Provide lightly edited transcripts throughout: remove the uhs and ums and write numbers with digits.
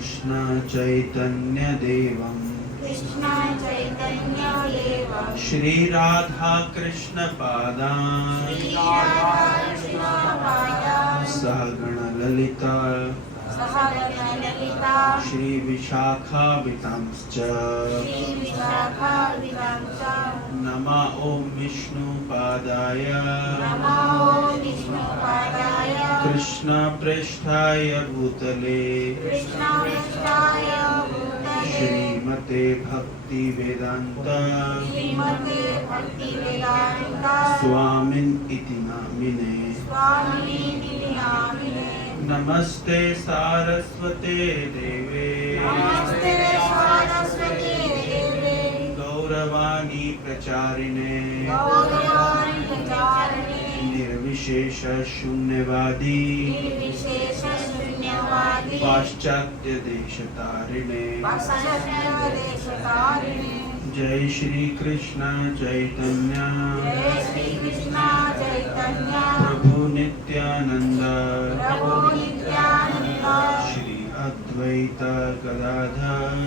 कृष्ण चैतन्य देवं श्री राधा कृष्ण पादान् सहगण ललिता श्री विशाखान्वितांश्च नमः ओम विष्णु पादाय कृष्ण पृष्ठाय भूतले श्रीमते भक्ति वेदांत स्वामिन् इति नामिने नमस्ते सारस्वते देवे गौरवाणी प्रचारिणे निर्विशेष शून्यवादी पाश्चात्य देशतारिणे जय श्री कृष्ण चैतन्य प्रभु नित्यानंद श्री अद्वैत गदाधर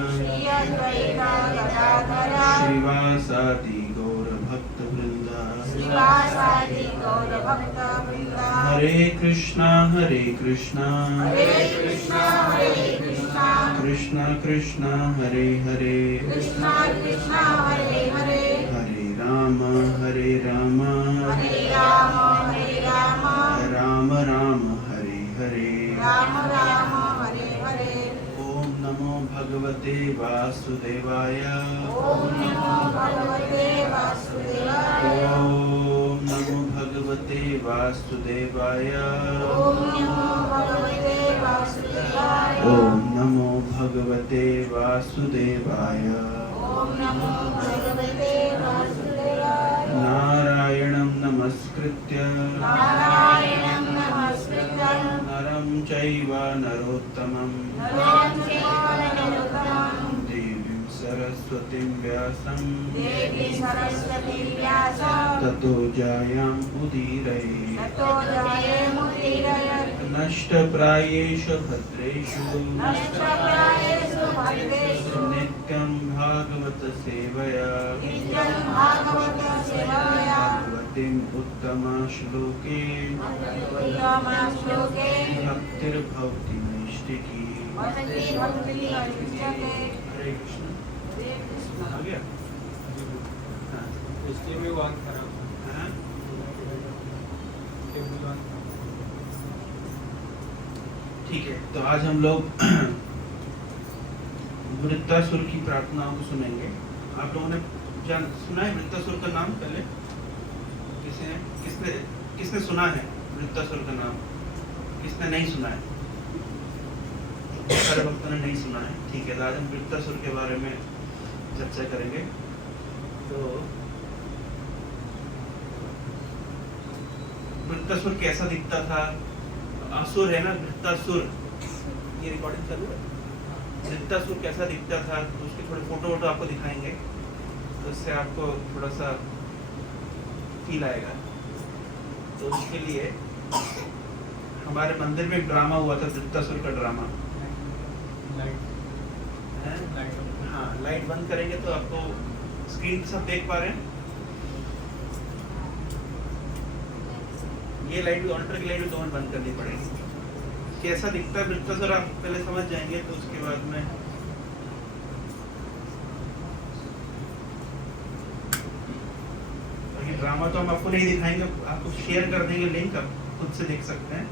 श्रीवासादि गौर भक्त वृंद हरे कृष्णा कृष्ण कृष्ण हरे हरे हरे राम राम राम हरे हरे ओम नमो भगवते वासुदेवाय ओम नमो भगवते वासुदेवाय ओम नमो भगवते वासुदेवाय नारायणं नमस्कृत्य नरं चैव नरोत्तमं देवीं सरस्वतीं व्यासं ततो जयाम् उदीरये नष्टप्रायेषु भद्रेषु नित्यं भागवत सेवया भगवतीम् उत्तमा श्लोके भक्तिर्भवति नैष्टिकी। हरे कृष्ण। आ गया? इसके में वन खराब हाँ? ठीक है, तो आज हम लोग वृत्तासुर की प्रार्थनाओं को सुनेंगे। आप लोगों ने सुना है वृत्तासुर का नाम पहले? किसने सुना है वृत्तासुर का नाम? किसने नहीं सुना है? सारे भक्तों ने नहीं सुना है। ठीक है, तो आज हम वृत्तासुर के बारे में चर्चा करेंगे। तो वृत्तासुर कैसा दिखता था? असुर है ना, वृत्तासुर। ये रिकॉर्डिंग चालू है। वृत्तासुर कैसा दिखता था, तो उसके थोड़े फोटो आपको दिखाएंगे, तो इससे आपको थोड़ा सा फील आएगा। तो उसके लिए हमारे मंदिर में एक ड्रामा हुआ था, वृत्तासुर का ड्रामा। हाँ, लाइट बंद करेंगे तो आपको स्क्रीन सब देख पा रहे हैं। ये लाइट भी, ऑल्टर की लाइट भी दोनों बंद करनी पड़ेगी। कैसा दिखता है वृत्तासुर आप पहले समझ जाएंगे, तो उसके बाद में ये ड्रामा तो हम आपको नहीं दिखाएंगे, आपको शेयर कर देंगे लिंक, आप खुद से देख सकते हैं।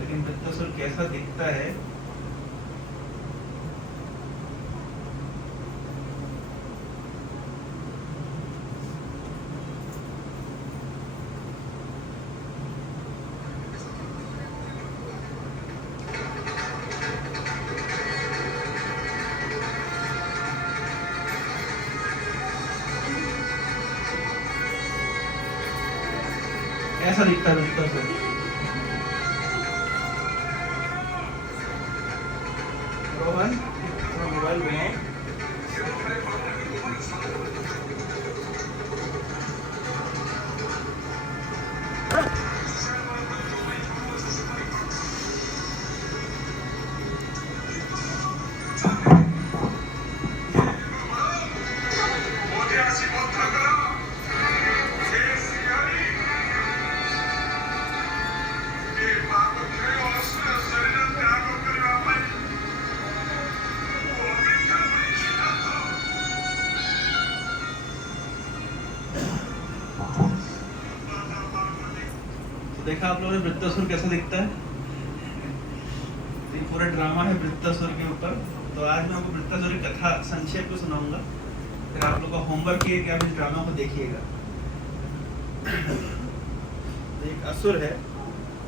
लेकिन वृत्तासुर कैसा दिखता है ऐसा दिखता है वृत्तासुर। रोहन मोबाइल बनाओ। देखा आप लोगों ने वृत्तासुर कैसा दिखता है? ये पूरा ड्रामा है वृत्तासुर के ऊपर। तो आज मैं आपको वृत्तासुर की कथा संक्षेप में सुनाऊंगा, फिर आप लोग का होमवर्क ये कि आप इस ड्रामा को देखिएगा। एक असुर है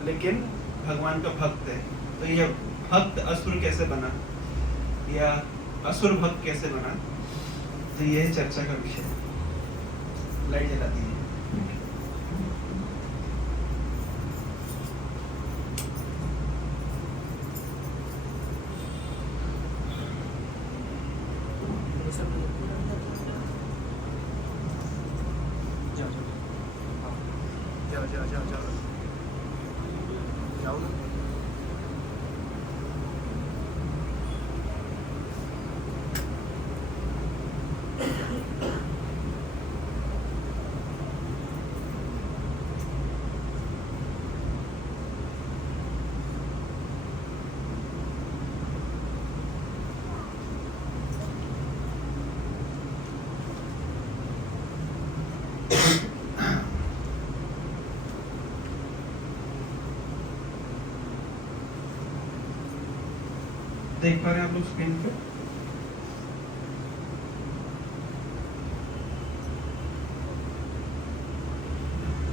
लेकिन भगवान का भक्त है। तो ये भक्त असुर कैसे बना या असुर भक्त कैसे बना, तो ये है चर्चा का विषय। लाइट जला दीजिए। देख पा रहे हैं आप लोग स्क्रीन पे?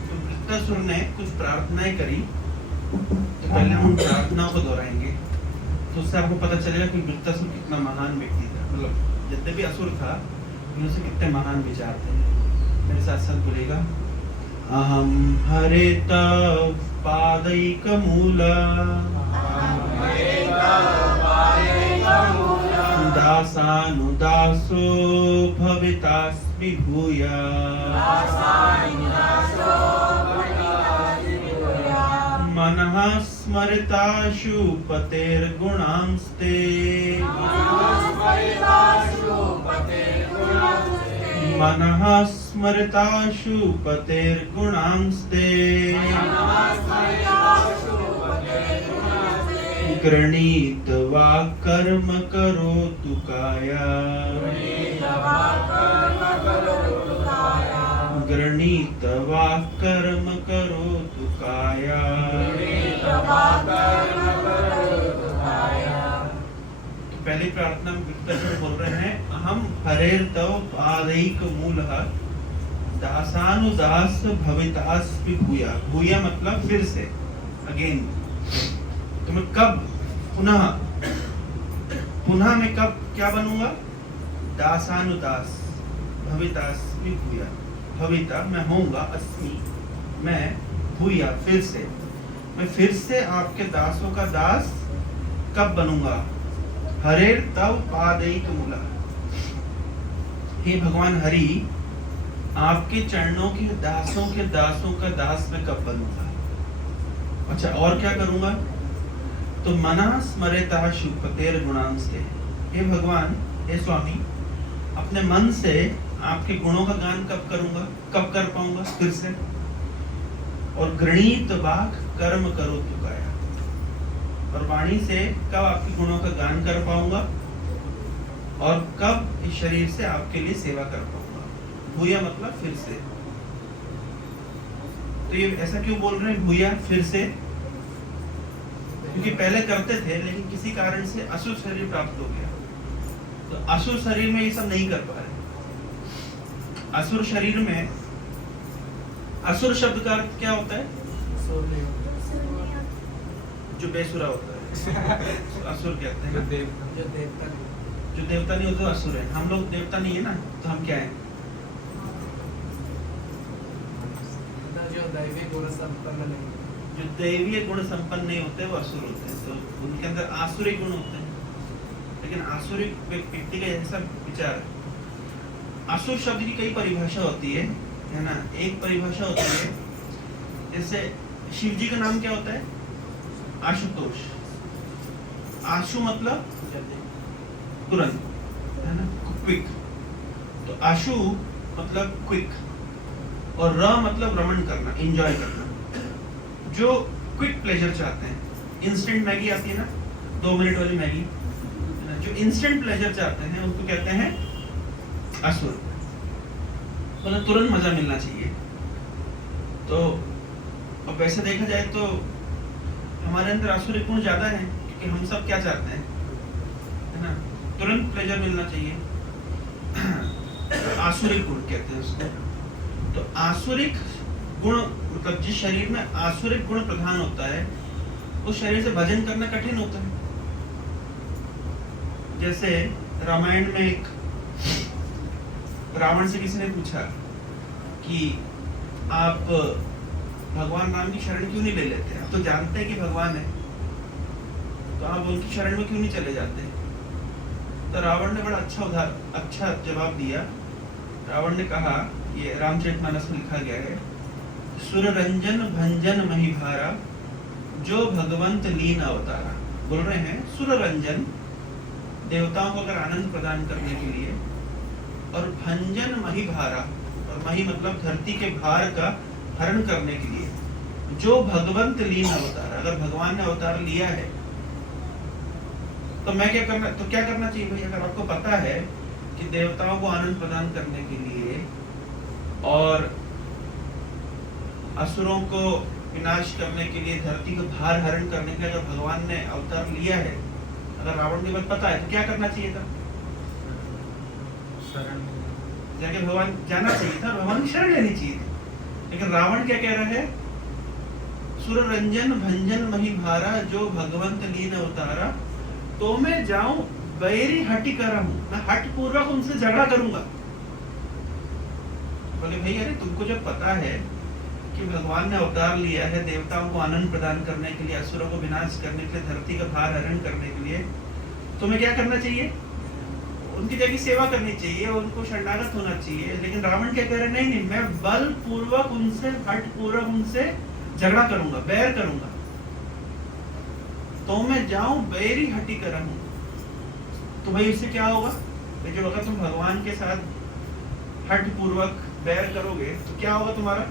तो वृत्तासुर ने कुछ प्रार्थनाएं करी, तो पहले हम प्रार्थनाओं को दोहराएंगे, तो उससे आपको पता चलेगा कि वृत्तासुर कितना महान व्यक्ति था। मतलब जितने भी असुर था उनसे कितने महान विचार थे। मेरे साथ साथ बोलेगा, अहम हरेत पादैक मूला दासानुदासो भवितास्मि भूया मनः स्मरिताशु पतेर्गुणांस्ते मनः स्मरिताशु पतेर्गुणांस्ते गृणीत वा कर्म करोतु काया गृणीत वा कर्म करोतु काया। तो पहली प्रार्थना में वृत्तासुर बोल रहे हैं, अहम हरेर्तव पादैक मूलः दासानुदास भवितास्मि भूया। भूया मतलब फिर से, अगेन। तो मैं कब पुनः मैं कब क्या बनूंगा? दासानुदास भवितास्मि भूया। भविता मैं होऊंगा, अस्मि मैं, भूया फिर से। मैं फिर से आपके दासों का दास कब बनूंगा? हरेर तव पादैक मूला। हे भगवान हरि, आपके चरणों के दासों का दास मैं कब बनूंगा? अच्छा, और क्या करूंगा? तो मना स्मरेता शुपतेर गुणांस्ते। हे भगवान, हे स्वामी, अपने मन से आपके गुणों का गान कब करूंगा? कब कर पाऊंगा फिर से? और गृणीत वाक कर्म करो तु काया। और वाणी से कब आपके गुणों का गान कर पाऊंगा और कब इस शरीर से आपके लिए सेवा कर पाऊंगा? भूया मतलब फिर से। तो ये ऐसा क्यों बोल रहे हैं भूया फिर से? क्योंकि पहले करते थे लेकिन किसी कारण से असुर शरीर प्राप्त हो गया, तो असुर शरीर में ये सब नहीं कर पा रहे। असुर शरीर में, असुर शब्द का अर्थ क्या होता है? जो बेसुरा होता है असुर कहते हैं। जो देवता नहीं होता असुर है। हम लोग देवता नहीं है ना, तो हम क्या है? जो दैवीय गुण संपन्न नहीं होते वो असुर होते हैं। तो उनके अंदर आसुरी गुण होते हैं, लेकिन आसुरी व्यक्ति का ऐसा विचार है। असुर शब्द की कई परिभाषा होती है ना। एक परिभाषा होती है, जैसे शिव जी का नाम क्या होता है? आशुतोष। आशु मतलब तुरंत, है ना, क्विक। तो आशु मतलब क्विक और र मतलब रमण करना, एंजॉय करना। जो क्विक प्लेजर चाहते हैं, इंस्टेंट मैगी आती है ना, 2 मिनट वाली मैगी, जो इंस्टेंट प्लेजर चाहते हैं उसको कहते हैं असुर। मतलब तुरंत मजा मिलना चाहिए। तो और वैसे देखा जाए तो हमारे अंदर आसुरिक गुण ज्यादा है, क्योंकि हम सब क्या चाहते हैं, है ना, तुरंत प्लेजर मिलना चाहिए। आसुरिक गुण कहते हैं उसको। तो आसुरिक गुण मतलब जिस शरीर में आसुरिक गुण प्रधान होता है उस शरीर से भजन करना कठिन होता है। जैसे रामायण में एक रावण से किसी ने पूछा कि आप भगवान राम की शरण क्यों नहीं ले लेते, आप तो जानते हैं कि भगवान है, तो आप उनकी शरण में क्यों नहीं चले जाते। तो रावण ने बड़ा अच्छा जवाब दिया। रावण ने कहा, ये रामचरितमानस में लिखा गया है, सुर रंजन भंजन महिभारा जो भगवंत लीन अवतारा। बोल रहे हैं सुर रंजन, देवताओं को अगर आनंद प्रदान करने के लिए, और भंजन महिभारा, और मही मतलब धरती के भार का हरण करने के लिए, जो भगवंत लीन अवतारा, अगर भगवान ने अवतार लिया है तो क्या करना चाहिए भाई। अगर आपको पता है कि देवताओं को आनंद प्रदान करने के लिए और असुरों को विनाश करने के लिए, धरती को भार हरण करने के लिए अगर भगवान ने अवतार लिया है, अगर रावण को बात पता है तो क्या करना चाहिए था, शरण जाके भगवान जाना चाहिए था, भगवान की शरण लेनी चाहिए थी। लेकिन रावण क्या कह रहा है, सुर रंजन भंजन महिभारा जो भगवंत लीन अवतारा, तो मैं जाऊं बैरी हटि करहूं, मैं हट पूर्वक उनसे झगड़ा करूंगा। बोले भाई अरे तुमको जब पता है कि भगवान ने अवतार लिया है देवताओं को आनंद प्रदान करने के लिए, असुरों को विनाश करने के लिए, धरती का भार हरण करने के लिए, तुम्हें क्या करना चाहिए, उनकी जगह सेवा करनी चाहिए, उनको शरणागत होना चाहिए। लेकिन रावण क्या कह रहे, नहीं, मैं बल पूर्वक उनसे, हट पूर्वक उनसे झगड़ा करूंगा, बैर करूंगा। तो मैं जाऊं बैरी हटि करहूं, तो भाई इससे क्या होगा, जो अगर तुम भगवान के साथ हट पूर्वक बैर करोगे तो क्या होगा, तुम्हारा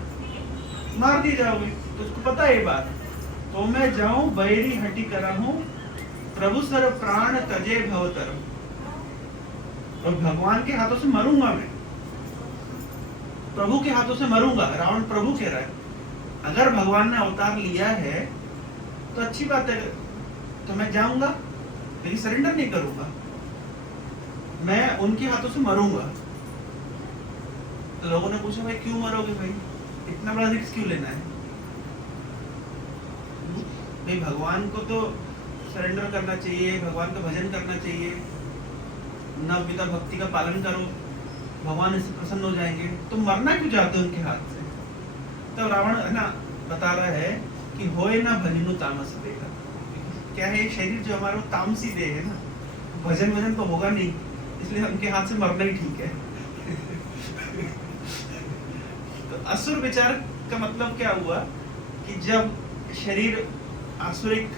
मार दिए जाओगे। तो उसको पता है ये बात। तो मैं जाऊं बैरी हटि करहूं, प्रभु सर प्राण तजे भवतरम, और भगवान के हाथों से मरूंगा मैं, प्रभु के हाथों से मरूंगा। रावण प्रभु कह रहा है, अगर भगवान ने अवतार लिया है तो अच्छी बात है, तो मैं जाऊंगा लेकिन सरेंडर नहीं करूंगा, मैं उनके हाथों से मरूंगा। तो लोगों ने पूछा भाई क्यों मरोगे भाई, इतना बड़ा रिस्क क्यों लेना है। भाई भगवान को तो सरेंडर करना चाहिए, भगवान का भजन करना चाहिए, नवविधा भक्ति का पालन करो, भगवान इससे प्रसन्न हो जाएंगे, तुम मरना क्यों चाहते हो उनके हाथ से। तो रावण है ना बता रहा है कि होए ना भलिनु तामस देगा, क्या है शरीर जो हमारा तामसी देह है ना, भजन तो होगा नहीं, इसलिए उनके हाथ से मरना ही ठीक है। तो असुर विचार का मतलब क्या हुआ कि जब शरीर आसुरिक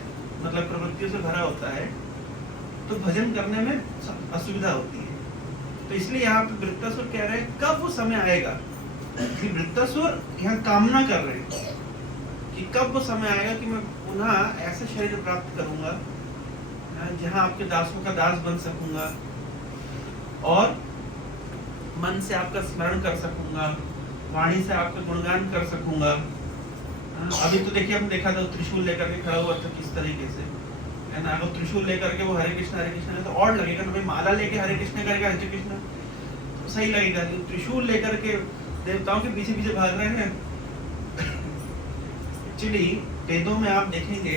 मतलब प्रवृत्तियों से भरा होता है तो भजन करने में असुविधा होती है। तो इसलिए यहाँ पे वृत्तासुर कह रहे हैं कब वो समय आएगा, कि वृत्तासुर यहाँ कामना कर रहे हैं कि कब वो समय आएगा कि मैं पुनः ऐसा शरीर प्राप्त करूंगा जहाँ आपके दासों का दास बन सकूंगा और मन से आपका स्मरण कर सकूंगा, वाणी से आपका गुणगान कर सकूंगा। अभी तो देखिए हम देखा था त्रिशूल लेकर के खड़ा हुआ था किस तरीके से, है ना। अगर त्रिशूल लेकर के वो हरे कृष्ण है तो और लगेगा ना, भाई माला लेके हरे कृष्ण करेगा हरे कृष्ण तो सही लगेगा। त्रिशूल लेकर के देवताओं के पीछे पीछे भाग रहे हैं। एक्चुअली वेदों में आप देखेंगे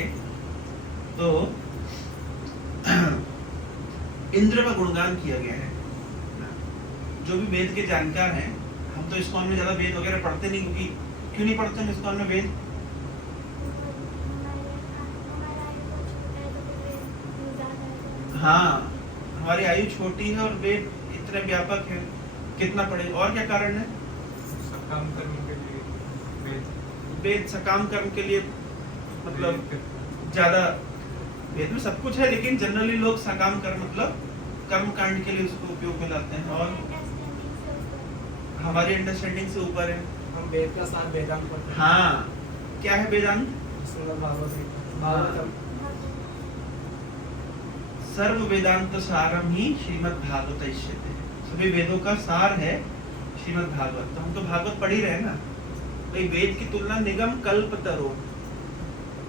तो इंद्र का गुणगान किया गया है। जो भी वेद के जानकार हैं, हम तो इस्कॉन में ज्यादा वेद वगैरह पढ़ते नहीं, क्योंकि क्यों नहीं पढ़ते हैं इस्कॉन में वेद, हाँ हमारी आयु छोटी है और वेद इतने व्यापक है, कितना पढ़े। और क्या कारण है, सकाम कर्म के लिए वेद सकाम कर्म के लिए, मतलब ज्यादा वेद में सब कुछ है, लेकिन जनरली लोग सकाम कर्म मतलब कर्म कांड के लिए उसको उपयोग में लाते हैं। और हमारी अंडरस्टैंडिंग से ऊपर है, हम वेद का साथ वेदांत पढ़ते हैं। हाँ क्या है वेदांत, सर्व वेदांत सारम ही श्रीमद् भागवत इष्यते, सभी वेदों का सार है श्रीमद् भागवत। तो हम तो भागवत पढ़ ही रहे हैं ना, भाई वेद की तुलना निगम कल्पतरो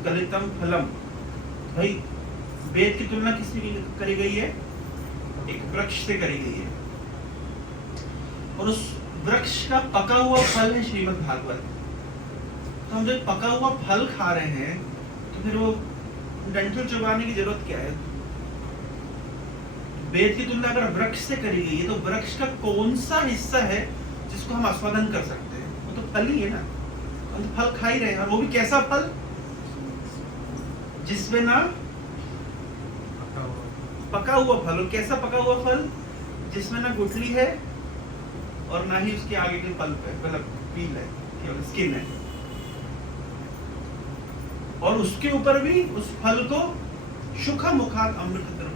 गलितम फलम, भाई वेद की तुलना किससे करी गई है? एक वृक्ष से करी गई है, और उस वृक्ष का पका हुआ फल है श्रीमद् भागवत। तो हम जब पका हुआ फल खा रहे हैं तो फिर वो डंठल चुबाने की जरूरत क्या है? वेद की तुलना अगर वृक्ष से करी गई है तो वृक्ष का कौन सा हिस्सा है जिसको हम आस्वादन कर सकते हैं? वो तो फल ही है ना, हम तो फल खा ही रहे हैं, और वो भी कैसा फल जिसमें ना पका हुआ फल। और कैसा पका हुआ फल? जिसमें ना गुठली है और ना ही उसके आगे के पल्प है, मतलब पील है, केवल स्किन है, और उसके ऊपर भी उस फल को शुखा मुखात अमृत तरफ।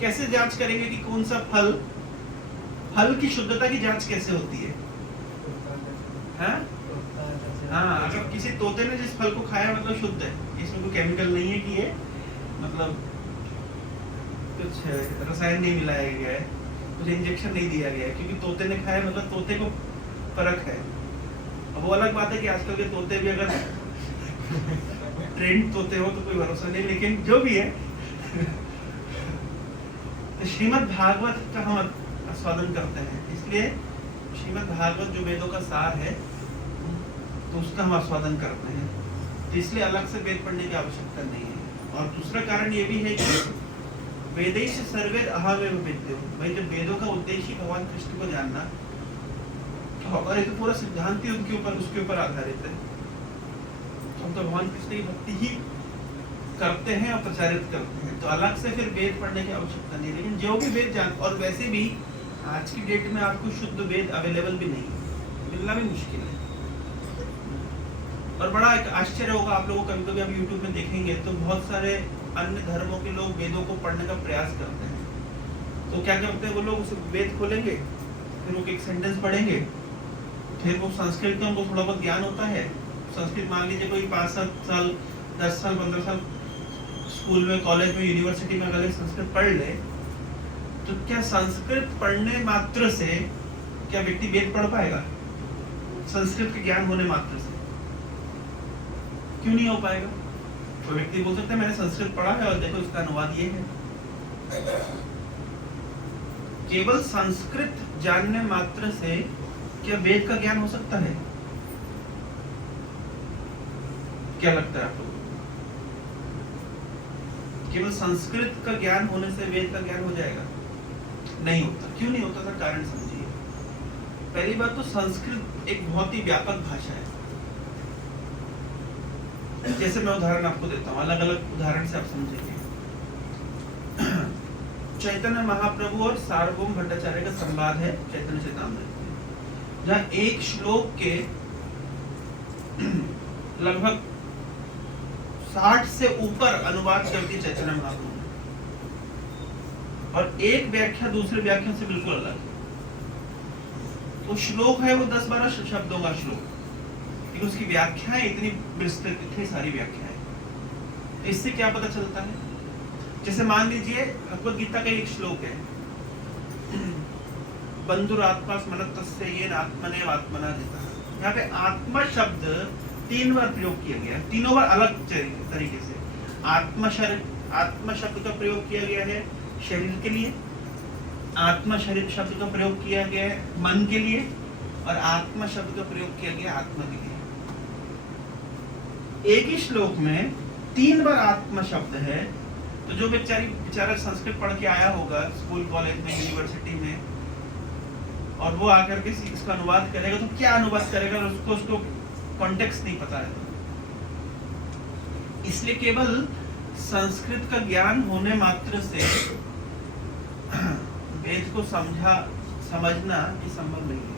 कैसे जांच करेंगे कि कौन सा फल? फल की शुद्धता की जांच कैसे होती है? हाँ, अगर किसी तोते ने जिस फल को खाया मतलब शुद्ध है, इसमें कोई केमिकल नहीं है कि ये मतलब कुछ रसायन नहीं मिलाया गया है, कुछ इंजेक्शन नहीं दिया गया है, क्योंकि तोते ने खाया मतलब तोते को फर्क है। अब वो अलग बात है कि आजकल के तोते भी अगर ट्रेंड तोते हो तो कोई भरोसा नहीं, लेकिन जो भी है तो श्रीमद् भागवत का हम आस्वादन करते हैं, इसलिए श्रीमद् भागवत जो वेदों का सार है तो उसका हम आस्वादन करते हैं, तो इसलिए अलग से वेद पढ़ने की आवश्यकता नहीं है। और दूसरा कारण ये भी है कि वेदैश्च सर्वैर अहमेव वेद्यो, भाई जब वेदों का उद्देश्य भगवान कृष्ण को जानना, तो हमारे तो पूरा सिद्धांत ही उसके ऊपर आधारित है। हम तो भगवान कृष्ण की भक्ति ही करते हैं और प्रचारित करते हैं, तो अलग से फिर वेद पढ़ने की आवश्यकता नहीं। लेकिन जो भी वेद जान, और वैसे भी आज की डेट में आपको शुद्ध वेद अवेलेबल भी नहीं है, मिलना भी मुश्किल है। और बड़ा एक आश्चर्य होगा आप लोगों को, कभी कभी आप यूट्यूब में देखेंगे तो बहुत सारे अन्य धर्मों के लोग वेदों को पढ़ने का प्रयास करते हैं। तो क्या करते हैं वो लोग? उस वेद खोलेंगे, फिर वो एक सेंटेंस पढ़ेंगे, फिर वो संस्कृत का उनको थोड़ा बहुत ज्ञान होता है। संस्कृत मान लीजिए कोई 5-7 साल 10 साल 15 साल स्कूल में, कॉलेज में, यूनिवर्सिटी में अगर संस्कृत पढ़ ले, तो क्या संस्कृत पढ़ने मात्र से क्या व्यक्ति वेद पढ़ पाएगा? संस्कृत के ज्ञान होने मात्र से क्यों नहीं हो पाएगा? तो व्यक्ति बोल सकता है मैंने संस्कृत पढ़ा है और देखो इसका अनुवाद ये है। केवल संस्कृत जानने मात्र से क्या वेद का ज्ञान हो सकता है? क्या लगता है आपको? केवल संस्कृत का ज्ञान होने से वेद का ज्ञान हो जाएगा? नहीं होता। क्यों नहीं होता था? कारण समझिए। पहली बात तो संस्कृत एक बहुत ही व्यापक भाषा है। जैसे मैं उदाहरण आपको देता हूँ, अलग अलग उदाहरण से आप समझेंगे। चैतन्य महाप्रभु और सार्वभौम भट्टाचार्य का संवाद है चैतन्य चरितामृत में, जहाँ एक श्लोक के लगभग 60 से ऊपर अनुवाद करती चैतन्य महाप्रभु, और एक व्याख्या दूसरे व्याख्या से बिल्कुल अलग है। तो श्लोक है वो 10-12 शब्दों का श्लोक, लेकिन उसकी व्याख्याएं इतनी विस्तृत, इतनी सारी व्याख्याएं। इससे क्या पता चलता है? जैसे मान लीजिए भगवद गीता का एक श्लोक है, बंधुरात्मा स्मरतस्य येन आत्मनेव आत्मना जिता। यहाँ पे आत्मा शब्द 3 बार प्रयोग किया गया, तीनों बार अलग तरीके से। आत्मा शब्द का प्रयोग किया गया है शरीर के लिए, आत्मा शरीर शब्द का प्रयोग किया गया है मन के लिए, और आत्मा शब्द का प्रयोग किया गया आत्मा के लिए। एक ही श्लोक में 3 बार आत्मा शब्द है। तो जो बेचारा संस्कृत पढ़ के आया होगा स्कूल, कॉलेज में, यूनिवर्सिटी में, और वो आकर के इसका अनुवाद करेगा तो क्या अनुवाद करेगा? उसको कॉन्टेक्स्ट नहीं पता है। इसलिए केवल संस्कृत का ज्ञान होने मात्र से वेद को समझना ये संभव नहीं है।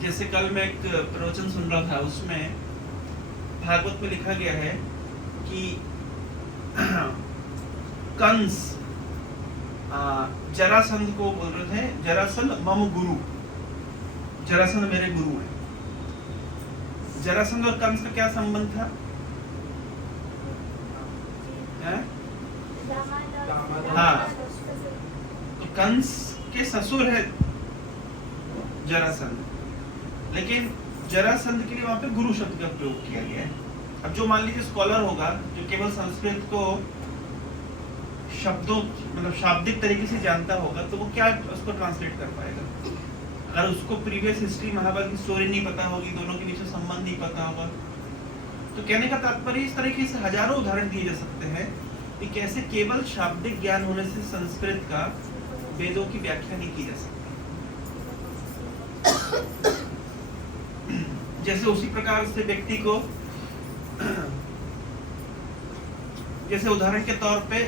जैसे कल मैं एक प्रवचन सुन रहा था, उसमें भागवत में लिखा गया है कि कंस जरासंध को बोल रहे थे, जरासंध मम गुरु, जरासंध मेरे गुरु हैं। जरासंध और कंस का क्या संबंध था? हाँ, तो कंस के ससुर है जरासंध, लेकिन जरासंध के लिए वहां पे गुरु शब्द का प्रयोग किया गया है। अब जो मान लीजिए स्कॉलर होगा जो केवल संस्कृत को शब्दों मतलब शाब्दिक तरीके से जानता होगा तो वो क्या उसको ट्रांसलेट कर पाएगा? अगर उसको प्रीवियस हिस्ट्री महाभारत की स्टोरी नहीं पता होगी, दोनों के बीच में संबंध नहीं पता होगा, तो कहने का तात्पर्य इस तरीके से हजारों उदाहरण दिए जा सकते हैं कि कैसे केवल शाब्दिक ज्ञान होने से संस्कृत का वेदों की व्याख्या नहीं की जा सकती। जैसे उसी प्रकार से व्यक्ति को जैसे उदाहरण के तौर पे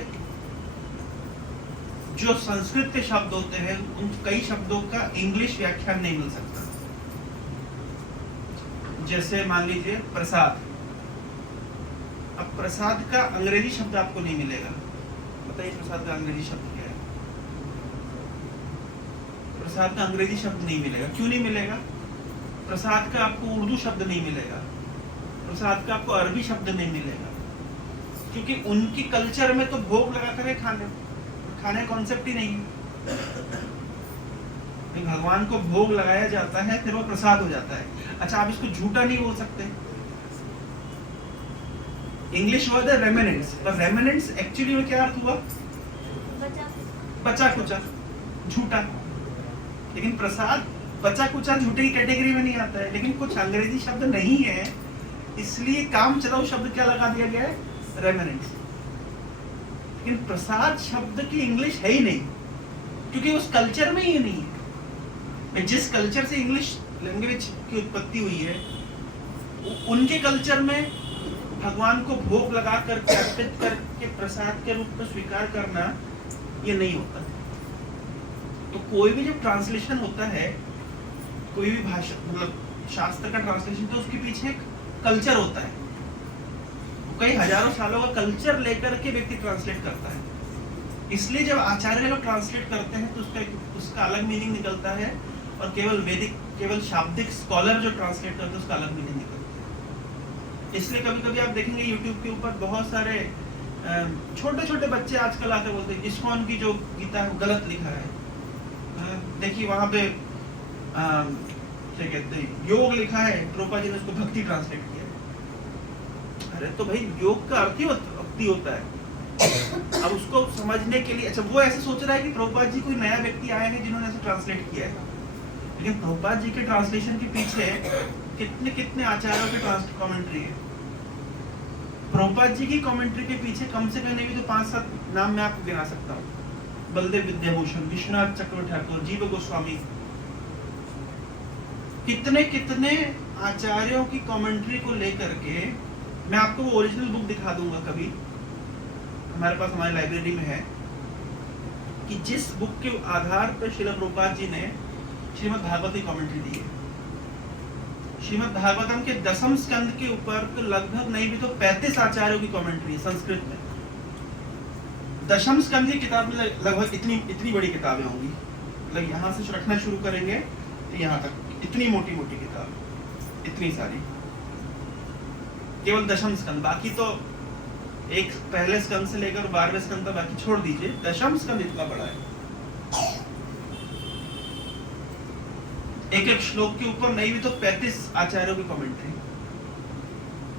जो संस्कृत के शब्द होते हैं उन कई शब्दों का इंग्लिश व्याख्यान नहीं मिल सकता। जैसे मान लीजिए प्रसाद, अब प्रसाद का अंग्रेजी शब्द आपको नहीं मिलेगा। बताइए प्रसाद का अंग्रेजी शब्द क्या है? प्रसाद का अंग्रेजी शब्द नहीं मिलेगा। क्यों नहीं मिलेगा? प्रसाद का आपको उर्दू शब्द नहीं मिलेगा, प्रसाद का आपको अरबी शब्द नहीं मिलेगा, क्योंकि उनकी कल्चर में तो भोग लगाकर है खाने कॉन्सेप्ट ही नहीं है। भगवान को भोग लगाया जाता है फिर वो प्रसाद हो जाता है। अच्छा, आप इसको झूठा नहीं बोल सकते। इंग्लिश वर्ड है रेमिनेंट्स, पर रेमिनेंट्स एक्चुअली में क्या अर्थ हुआ? बचा कुचा, झूठा। लेकिन प्रसाद बचा कुचा झूठे की कैटेगरी में नहीं आता है। लेकिन कुछ अंग्रेजी शब्द नहीं है, इसलिए काम चलाओ शब्द क्या लगा दिया गया है? रेमिनेंट्स। लेकिन प्रसाद शब्द की इंग्लिश है ही नहीं, क्योंकि उस कल्चर में ही नहीं है। जिस कल्चर से इंग्लिश लैंग्वेज की उत्पत्ति हुई है उनके कल्चर में भगवान को भोग लगा करके अर्पित करके प्रसाद के रूप में स्वीकार करना ये नहीं होता। तो कोई भी जब ट्रांसलेशन होता है, कोई भी भाषा मतलब शास्त्र का ट्रांसलेशन, तो उसके पीछे एक कल्चर होता है। कई हजारों सालों का कल्चर लेकर के व्यक्ति ट्रांसलेट करता है। इसलिए जब आचार्य लोग ट्रांसलेट करते हैं तो उसका अलग मीनिंग निकलता है, और केवल शाब्दिक स्कॉलर जो ट्रांसलेट करते हैं उसका अलग मीनिंग निकलता है। इसलिए कभी कभी आप देखेंगे यूट्यूब के ऊपर बहुत सारे छोटे छोटे बच्चे आजकल आके बोलते हैं इस्कॉन की जो गीता है गलत लिखा है। देखिए वहां पे क्या कहते हैं योग लिखा है, प्रभुपाद जी ने उसको भक्ति ट्रांसलेट किया। अरे तो भाई योग का अर्थ ही भक्ति होता है। अब उसको समझने के लिए अच्छा वो ऐसे सोच रहा है कि प्रभुपाद जी कोई नया व्यक्ति आए हैं जिन्होंने ऐसे ट्रांसलेट किया है। लेकिन प्रभुपाद जी के ट्रांसलेशन के पीछे कितने कितने आचार्यों की कमेंट्री है। प्रभुपाद जी की कमेंट्री के पीछे कम से कम नहीं भी तो 5-7 नाम मैं आपको गिना सकता हूँ। बलदेव विद्याभूषण, विश्वनाथ चक्रवर्ती ठाकुर, जीव गोस्वामी, कितने कितने आचार्यों की कमेंट्री को लेकर के मैं आपको वो ओरिजिनल बुक दिखा दूंगा कभी, हमारे पास हमारी लाइब्रेरी में है, कि जिस बुक के आधार पर श्रील प्रभुपाद जी ने श्रीमद् भागवत की कमेंट्री दी है। श्रीमद् भागवतम के 10वें स्कंद के ऊपर तो लगभग नहीं भी तो 35 आचार्यों की कमेंट्री है संस्कृत में। 10वें स्कंद की किताब में लगभग इतनी बड़ी किताबें होंगी, मतलब यहाँ से रखना शुरू करेंगे तो यहाँ तक इतनी मोटी मोटी किताब, इतनी सारी, केवल 10वें स्कंद। बाकी तो एक पहले स्कंद से लेकर 12वें स्कंद तक बाकी छोड़ दीजिए, 10वें स्कंद इतना बड़ा है। एक एक श्लोक के ऊपर नहीं भी तो 35 आचार्यों की कमेंट्री।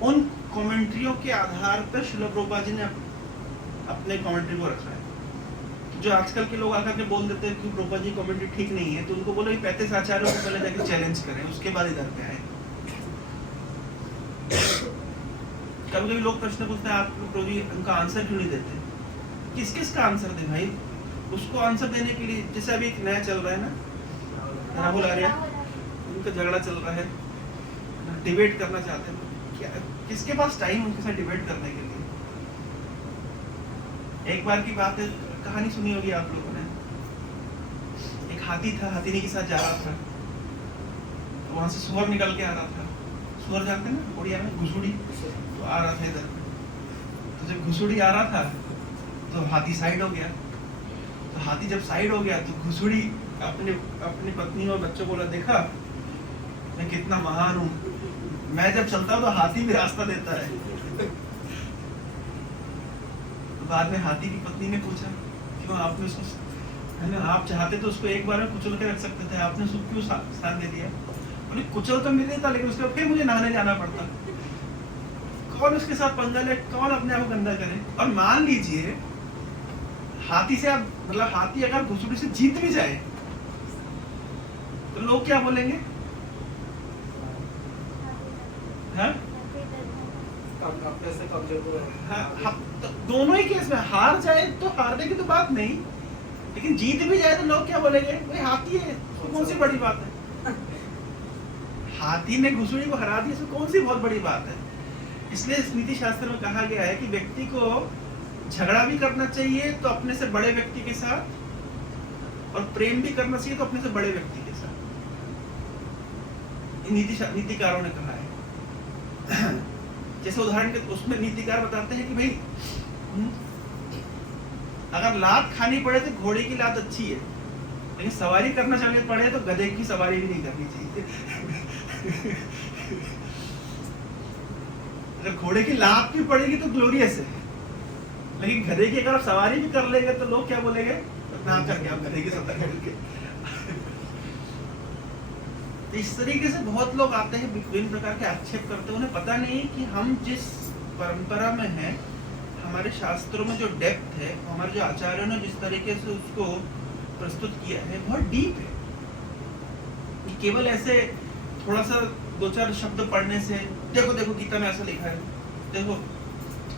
उन कमेंट्रियों के आधार पर श्रील प्रभुपाद जी ने अपने कमेंट्री को रखा है। जो आजकल के लोग आकर के बोल देते हैं कि प्रभुपाद जी कमेंट्री ठीक नहीं है, तो उनको बोलो 35 आचार्यों को पहले जाके चैलेंज करें, उसके बाद इधर पे आए। कभी कभी लोग प्रश्न पूछते हैं आप प्रभु जी उनका आंसर क्यों नहीं देते? किस किस का आंसर दे भाई? उसको आंसर देने के लिए जैसे अभी एक नया चल रहा है ना, राहुल आर्या, उनका झगड़ा चल रहा है, डिबेट करना चाहते हैं। क्या किसके पास टाइम उनके साथ डिबेट करने के लिए? एक बार की बात है, कहानी सुनी होगी आप लोगों ने। एक हाथी था, हाथी के साथ जा रहा था, तो वहां से सुअर निकल के आ रहा था। सुअर जानते हैं ना उड़िया में, घुसुड़ी, तो आ रहा था इधर। तो जब घुसुड़ी आ रहा था तो हाथी साइड हो गया। तो हाथी जब साइड हो गया तो घुसुड़ी अपनी पत्नी और बच्चों को देखा मैं कितना महान हूँ, मैं जब चलता हूँ तो हाथी भी रास्ता देता है। तो बाद में हाथी की पत्नी ने पूछा क्यों आपने उसको, आप चाहते तो उसको एक बार में कुचल के रख सकते थे, आपने उसको क्यों साथ दे दिया? उन्हें कुचल तो मिल देता, लेकिन उसके बाद फिर मुझे नहाने जाना पड़ता। कौन उसके साथ पंगा ले, कौन अपने आप को गंदा करे। और मान लीजिए हाथी से आप, मतलब हाथी अगर घुसुड़ी से जीत भी जाए तो लोग क्या बोलेंगे? हाँ? अपने से कमजोर है। हाँ, तो दोनों ही केस में हार जाए तो हारने की तो बात नहीं, लेकिन जीत भी जाए तो लोग क्या बोलेंगे? भाई हाथी है, तो कौन सी बड़ी बात है। हाथी ने घुसुड़ी को हरा दिया, इसमें कौन सी बहुत बड़ी बात है। इसलिए इस नीति शास्त्र में कहा गया है कि व्यक्ति को झगड़ा भी करना चाहिए तो अपने से बड़े व्यक्ति के साथ, और प्रेम भी करना चाहिए तो अपने से बड़े व्यक्ति के साथ। नीतिकारों ने कहा है। जैसे उदाहरण के उसमें नीतिकार बताते हैं कि भाई अगर लात खानी पड़े तो घोड़े की लात अच्छी है, लेकिन सवारी करना चाहिए पड़े तो गधे की सवारी भी नहीं करनी चाहिए। अगर घोड़े की लात भी पड़ेगी तो ग्लोरियस है, लेकिन गधे की अगर आप सवारी भी कर लेंगे तो लोग क्या बोलेंगे? ना करके आप गधे की सवारी करके। इस तरीके से बहुत लोग आते हैं, विभिन्न प्रकार के आक्षेप करते हैं। उन्हें पता नहीं कि हम जिस परंपरा में हैं, हमारे शास्त्रों में जो डेप्थ है, हमारे जो आचार्यों ने जिस तरीके से उसको प्रस्तुत किया है बहुत डीप है। कि केवल ऐसे थोड़ा सा दो चार शब्द पढ़ने से, देखो देखो गीता में ऐसा लिखा है, देखो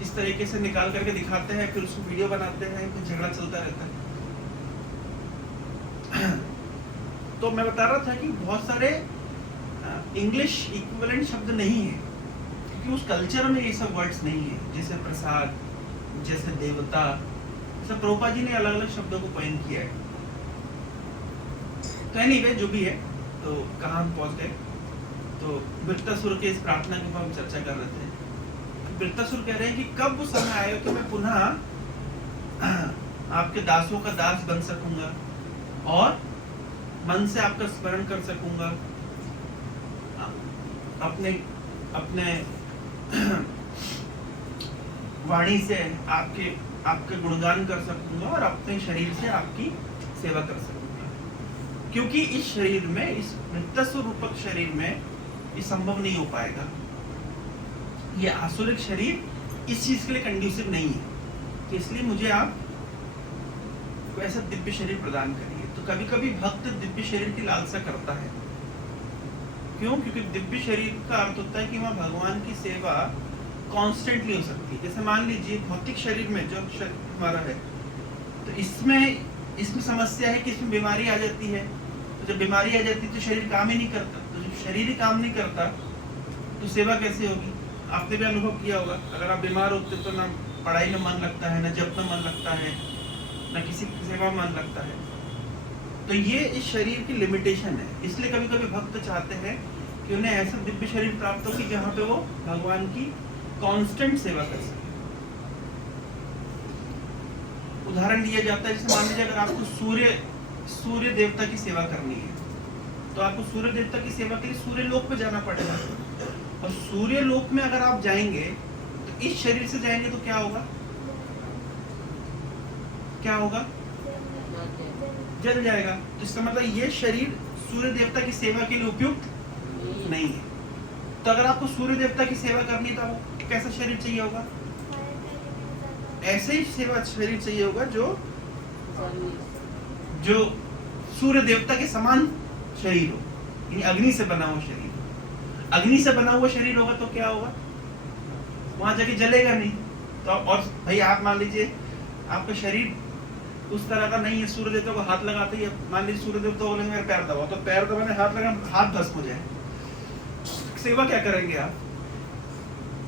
इस तरीके से निकाल करके दिखाते हैं, फिर उसको वीडियो बनाते हैं, फिर झगड़ा चलता रहता है। तो मैं बता रहा था कि बहुत सारे इंग्लिश इक्विवेलेंट शब्द नहीं है, क्योंकि उस कल्चर में ये सब वर्ड्स नहीं है। जैसे प्रसाद, जैसे देवता, जैसे प्रभुपाद जी ने अलग अलग शब्दों को कॉइन किया है। तो एनीवे जो भी है, तो कहाँ हम पहुंच गए? तो वृत्तासुर के इस प्रार्थना के ऊपर हम चर्चा कर रहे थे। वृत्तासुर कह रहे हैं कि कब वो समय आए कि मैं पुनः आपके दासों का दास बन सकूंगा और मन से आपका स्मरण कर सकूंगा, अपने अपने वाणी से आपके गुणगान कर सकूंगा और अपने शरीर से आपकी सेवा कर सकूंगा। क्योंकि इस शरीर में, इस वृत्तासुर रूपक शरीर में ये संभव नहीं हो पाएगा। ये आसुरिक शरीर इस चीज के लिए कंड्यूसिव नहीं है, कि इसलिए मुझे आप ऐसा दिव्य शरीर प्रदान करिए। तो कभी कभी भक्त दिव्य शरीर की लालसा करता है। क्यों? क्योंकि दिव्य शरीर का अर्थ होता है कि वहाँ भगवान की सेवा कॉन्स्टेंटली हो सकती है। जैसे मान लीजिए भौतिक शरीर में जो शरीर हमारा है, तो इसमें समस्या है कि इसमें बीमारी आ जाती है। तो जब बीमारी आ जाती है तो शरीर काम ही नहीं करता। तो जब शरीर ही काम नहीं करता तो सेवा कैसे होगी? आपने भी अनुभव किया होगा, अगर आप बीमार होते तो ना पढ़ाई में मन लगता है, ना जप में मन लगता है, ना किसी की सेवा में मन लगता है। तो ये इस शरीर की लिमिटेशन है। इसलिए कभी कभी भक्त चाहते हैं कि उन्हें ऐसा दिव्य शरीर प्राप्त हो कि जहाँ पे वो भगवान की कांस्टेंट सेवा कर सके। उदाहरण दिया जाता है, जैसे मान लीजिए अगर आपको सूर्य देवता की सेवा करनी है, तो आपको सूर्य देवता की सेवा के लिए सूर्य लोक पे जाना पड़ेगा। और सूर्य लोक में अगर आप जाएंगे तो इस शरीर से जाएंगे तो क्या होगा? क्या होगा? जल जाएगा। तो इसका मतलब ये शरीर सूर्य देवता की सेवा के लिए उपयुक्त नहीं है। तो अगर आपको सूर्य देवता की सेवा करनी है तो आपको कैसा शरीर चाहिए होगा? ऐसे ही सेवा शरीर चाहिए होगा जो सूर्य देवता के समान शरीर हो, यानी अग्नि से बना हुआ शरीर। अग्नि से बना हुआ शरीर होगा तो क्या होगा? वहां जाके जलेगा नहीं। तो और भाई आप मान लीजिए आपका शरीर उस तरह का नहीं है, सूर्य देवता को हाथ लगाते ही मान लीजिए सूर्य देवता बोलेंगे मेरे पैर दबाओ, तो पैर दबाने हाथ लगा, हाथ भस्म हो जाए, सेवा क्या करेंगे आप?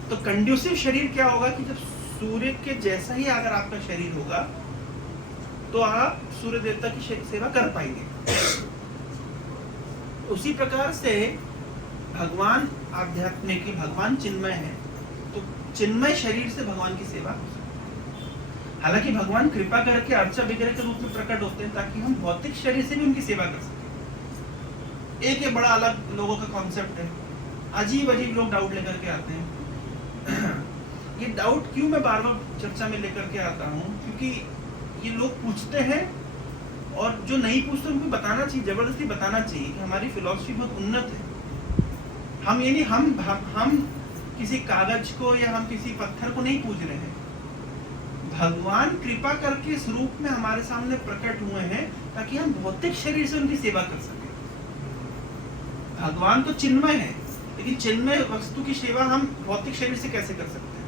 तो कंड्यूसिव शरीर क्या होगा कि जब सूर्य के जैसा ही अगर आपका शरीर होगा तो आप सूर्य देवता की सेवा कर पाएंगे। उसी प्रकार से भगवान आध्यात्मिक, भगवान चिन्मय है, तो चिन्मय शरीर से भगवान की सेवा हो सकती है। हालांकि भगवान कृपा करके अर्चा विग्रह के रूप में प्रकट होते हैं ताकि हम भौतिक शरीर से भी उनकी सेवा कर सकें। एक ये बड़ा अलग लोगों का कॉन्सेप्ट है, अजीब अजीब लोग डाउट लेकर के आते हैं। ये डाउट क्यों मैं बार बार चर्चा में लेकर के आता हूँ? क्योंकि ये लोग पूछते हैं और जो नहीं पूछते उनको बताना चाहिए, जबरदस्ती बताना चाहिए कि हमारी फिलॉसफी बहुत उन्नत है, हम ये नहीं हम किसी कागज को या हम किसी पत्थर को नहीं पूज रहे हैं। भगवान कृपा करके इस रूप में हमारे सामने प्रकट हुए हैं ताकि हम भौतिक शरीर से उनकी सेवा कर सकें। भगवान तो चिन्मय है, लेकिन चिन्मय वस्तु की सेवा हम भौतिक शरीर से कैसे कर सकते हैं?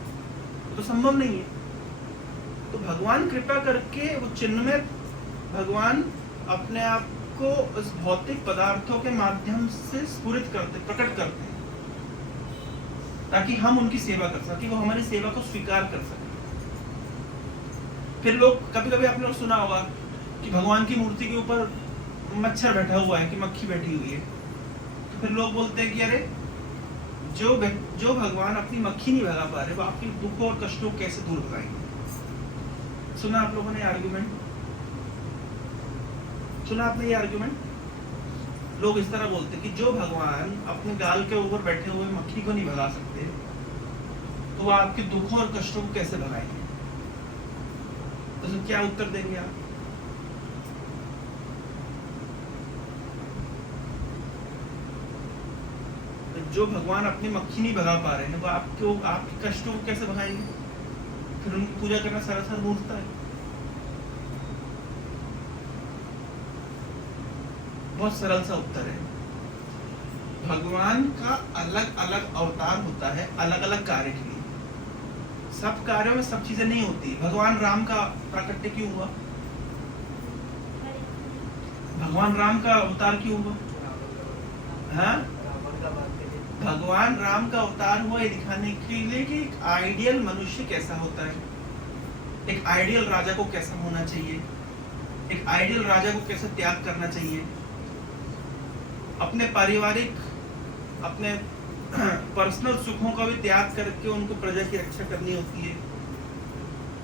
तो संभव नहीं है। तो भगवान कृपा करके वो चिन्मय भगवान अपने आप को इस भौतिक पदार्थों के माध्यम से स्फुरित करते, प्रकट करते हैं, ताकि हम उनकी सेवा कर सकें, वो हमारी सेवा को स्वीकार कर सकें। फिर लोग कभी कभी आपने सुना होगा कि भगवान की मूर्ति के ऊपर मच्छर बैठा हुआ है, कि मक्खी बैठी हुई है। तो फिर लोग बोलते हैं कि अरे जो भगवान अपनी मक्खी नहीं भगा पा रहे, वो आपके दुख और कष्टों को कैसे दूर भगाएंगे? सुना आप लोगों ने आर्गुमेंट? सुना आपने ये आर्गुमेंट? लोग इस तरह बोलते हैं कि जो भगवान अपने गाल के ऊपर बैठे हुए मक्खी को नहीं भगा सकते, तो वो आपके दुखों और कष्टों को कैसे भगाएंगे? तो क्या उत्तर देंगे आप? जो भगवान अपनी मक्खी नहीं भगा पा रहे हैं, वो आपके कष्टों को कैसे भगाएंगे? फिर उनकी पूजा करना सरासर मूर्खता है। बहुत सरल सा उत्तर है। भगवान का अलग अलग अवतार होता है, अलग अलग कार्य के लिए। सब कार्यों में सब चीजें नहीं होती। भगवान राम का प्राकट्य क्यों हुआ? भगवान राम का अवतार क्यों हुआ? हाँ, भगवान राम का अवतार हुआ ये दिखाने के लिए कि एक आइडियल मनुष्य कैसा होता है, एक आइडियल राजा को कैसा होना चाहिए, एक आइडियल राजा को कैसे त्याग करना चाहिए, अपने पारिवारिक, अपने पर्सनल सुखों का भी त्याग करके उनको प्रजा की रक्षा करनी होती है।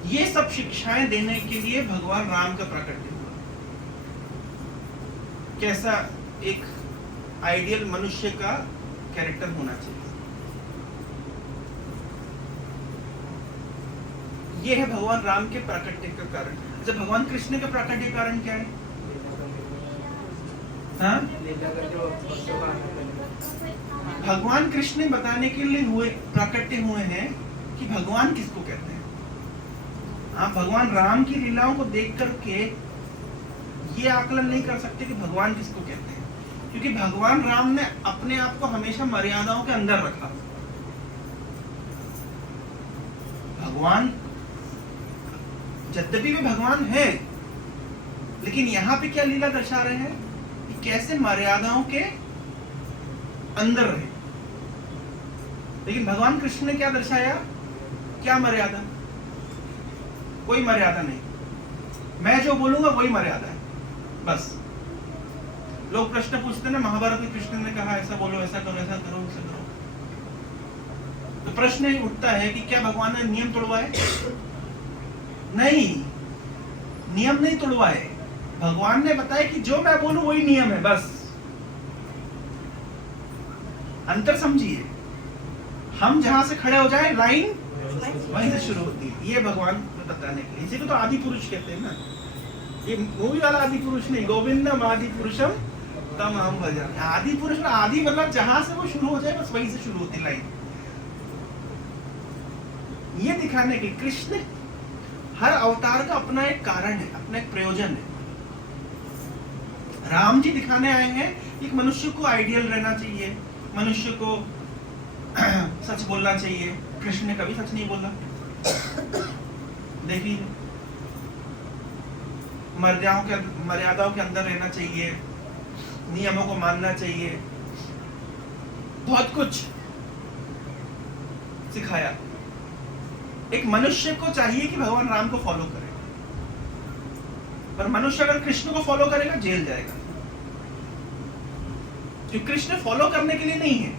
ये सब शिक्षाएं देने के लिए भगवान राम का प्राकट्य हुआ। कैसा एक आइडियल मनुष्य का कैरेक्टर होना चाहिए, ये है भगवान राम के प्राकट्य का कारण। जब भगवान कृष्ण के प्राकट्य कारण क्या है? हाँ? भगवान कृष्ण बताने के लिए हुए प्राकट्य हुए हैं कि भगवान किसको कहते हैं। आप भगवान राम की लीलाओं को देख करके ये आकलन नहीं कर सकते कि भगवान किसको कहते हैं, क्योंकि भगवान राम ने अपने आप को हमेशा मर्यादाओं के अंदर रखा। भगवान यद्यपि वे भगवान है, लेकिन यहाँ पे क्या लीला दर्शा रहे हैं कि कैसे मर्यादाओं के अंदर रहे। लेकिन भगवान कृष्ण ने क्या दर्शाया? क्या मर्यादा? कोई मर्यादा नहीं। मैं जो बोलूंगा वही मर्यादा है, बस। लोग प्रश्न पूछते ना, महाभारत में कृष्ण ने कहा ऐसा बोलो, ऐसा करो, ऐसा करो, ऐसा करो। तो प्रश्न ही उठता है कि क्या भगवान ने नियम तोड़वाए? नहीं, नियम नहीं तोड़वाए। भगवान ने बताया कि जो मैं बोलूं वही नियम है, बस। अंतर समझिए। हम जहां से खड़े हो जाए, लाइन वहीं से शुरू होती है। ये भगवान बताने के लिए, इसी को तो आदि पुरुष कहते हैं ना। ये मूवी वाला आदि पुरुष नहीं, गोविंदम आदि पुरुषम तम हम भजन। आदि पुरुष में आदि मतलब जहां से वो शुरू हो जाए, बस वहीं से शुरू होती लाइन। ये दिखाने के कृष्ण हर अवतार का अपना एक कारण है, अपना एक प्रयोजन है। राम जी दिखाने आए हैं कि मनुष्य को आइडियल रहना चाहिए, मनुष्य को सच बोलना चाहिए। कृष्ण ने कभी सच नहीं बोला। देखिए, मर्यादाओं के अंदर रहना चाहिए, नियमों को मानना चाहिए, बहुत कुछ सिखाया। एक मनुष्य को चाहिए कि भगवान राम को फॉलो करे, पर मनुष्य अगर कृष्ण को फॉलो करेगा जेल जाएगा, क्योंकि कृष्ण फॉलो करने के लिए नहीं है।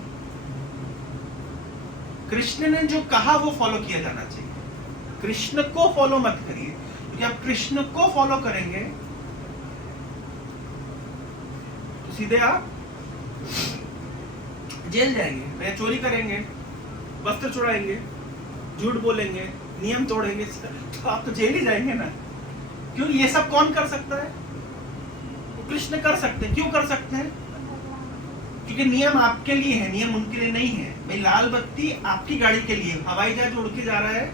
कृष्ण ने जो कहा वो फॉलो किया जाना चाहिए। कृष्ण को फॉलो मत करिए, क्योंकि आप कृष्ण को फॉलो करेंगे तो सीधे आप जेल जाएंगे। या चोरी करेंगे, वस्त्र चुराएंगे, झूठ बोलेंगे, नियम तोड़ेंगे, तो आप तो जेल ही जाएंगे ना। क्योंकि ये सब कौन कर सकता है? वो कृष्ण कर सकते हैं। क्यों कर सकते हैं? क्योंकि नियम आपके लिए है, नियम उनके लिए नहीं है। भाई लाल बत्ती आपकी गाड़ी के लिए, हवाई जहाज उड़ के जा रहा है,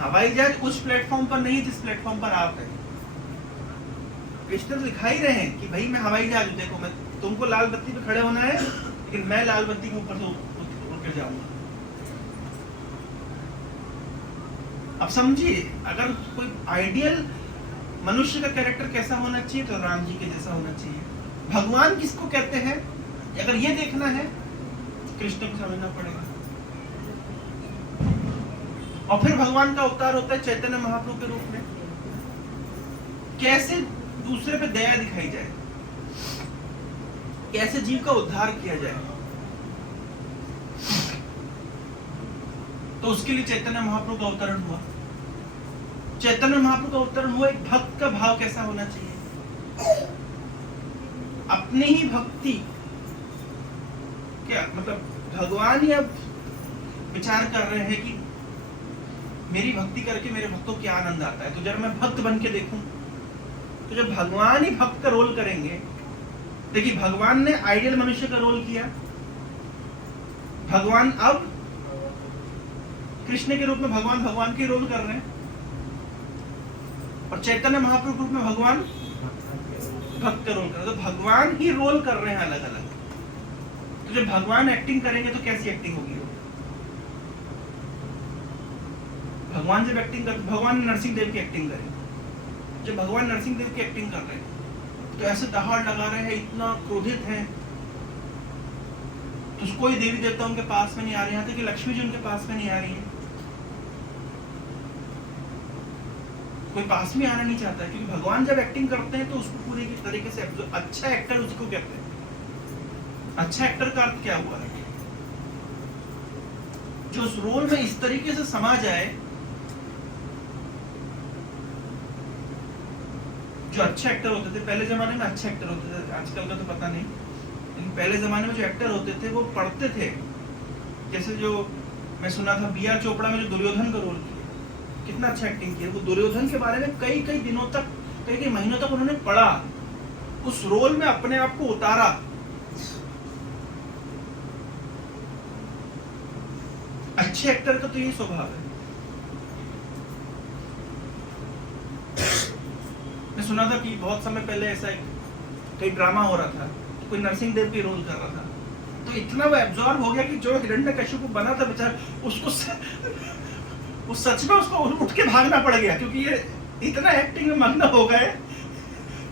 हवाई जहाज उस प्लेटफॉर्म पर नहीं जिस प्लेटफॉर्म पर आप हैं। कृष्ण दिखा ही रहे हैं कि भाई मैं हवाई जहाज, देखो मैं तुमको लाल बत्ती पे खड़े होना है, लेकिन मैं लाल बत्ती के ऊपर से उड़ के जाऊंगा। अब समझिए, अगर कोई आइडियल मनुष्य का कैरेक्टर कैसा होना चाहिए तो राम जी के जैसा होना चाहिए। भगवान किसको कहते हैं, अगर ये देखना है तो कृष्ण को समझना पड़ेगा। और फिर भगवान का अवतार होता है चैतन्य महाप्रभु के रूप में। कैसे दूसरे पे दया दिखाई जाए, कैसे जीव का उद्धार किया जाए, तो उसके लिए चैतन्य महाप्रभु का अवतरण हुआ। चैतन्य महाप्रभु का अवतरण हुआ। एक भक्त का भाव कैसा होना चाहिए, अपनी ही भक्ति, क्या मतलब भगवान ही अब विचार कर रहे हैं कि मेरी भक्ति करके मेरे भक्तों को क्या आनंद आता है, तो जब मैं भक्त बन के देखूं, तो जब भगवान ही भक्त का रोल करेंगे। देखिए भगवान ने आइडियल मनुष्य का रोल किया, भगवान अब कृष्ण के रूप में भगवान के रोल कर रहे हैं, और चैतन्य महाप्रभु रूप में भगवान भक्त का रोल कर रहे हैं। तो भगवान ही रोल कर रहे हैं अलग अलग। तो जब भगवान एक्टिंग करेंगे तो कैसी एक्टिंग होगी? भगवान जब एक्टिंग करते, भगवान नरसिंह देव की एक्टिंग करें, जब भगवान नरसिंह देव की एक्टिंग कर रहे हैं तो ऐसे दहाड़ लगा रहे हैं, इतना क्रोधित हैं, तो कोई देवी देवता उनके पास में नहीं आ रहे, यहाँ तक कि लक्ष्मी जी उनके पास में नहीं आ रही है, कोई पास में आना नहीं चाहता है। क्योंकि भगवान जब एक्टिंग करते हैं तो उसको पूरी तरीके से, अच्छा एक्टर उसको कहते हैं। अच्छा एक्टर का अर्थ क्या हुआ है, जो उस रोल में इस तरीके से समा जाए, जो अच्छे एक्टर होते थे पहले जमाने में, अच्छे एक्टर होते थे, आजकल का तो पता नहीं, लेकिन पहले जमाने में जो एक्टर होते थे वो पढ़ते थे। जैसे जो मैं सुना था बी आर चोपड़ा में जो दुर्योधन का रोल किया, कितना अच्छा एक्टिंग किया। वो दुर्योधन के बारे में कई कई दिनों तक, कई महीनों तक उन्होंने पढ़ा, उस रोल में अपने आप को उतारा। अच्छे एक्टर का तो यही स्वभाव है। मैं सुना था कि बहुत समय पहले ऐसा कई ड्रामा हो रहा था, कोई नरसिंह देव की रोल कर रहा था, तो इतना वो एब्जॉर्ब हो गया कि जो हिरण्यकशिपु बना था बेचारा, उसको वो सच में उसको उठ के भागना पड़ गया, क्योंकि ये इतना एक्टिंग में मग्न हो गए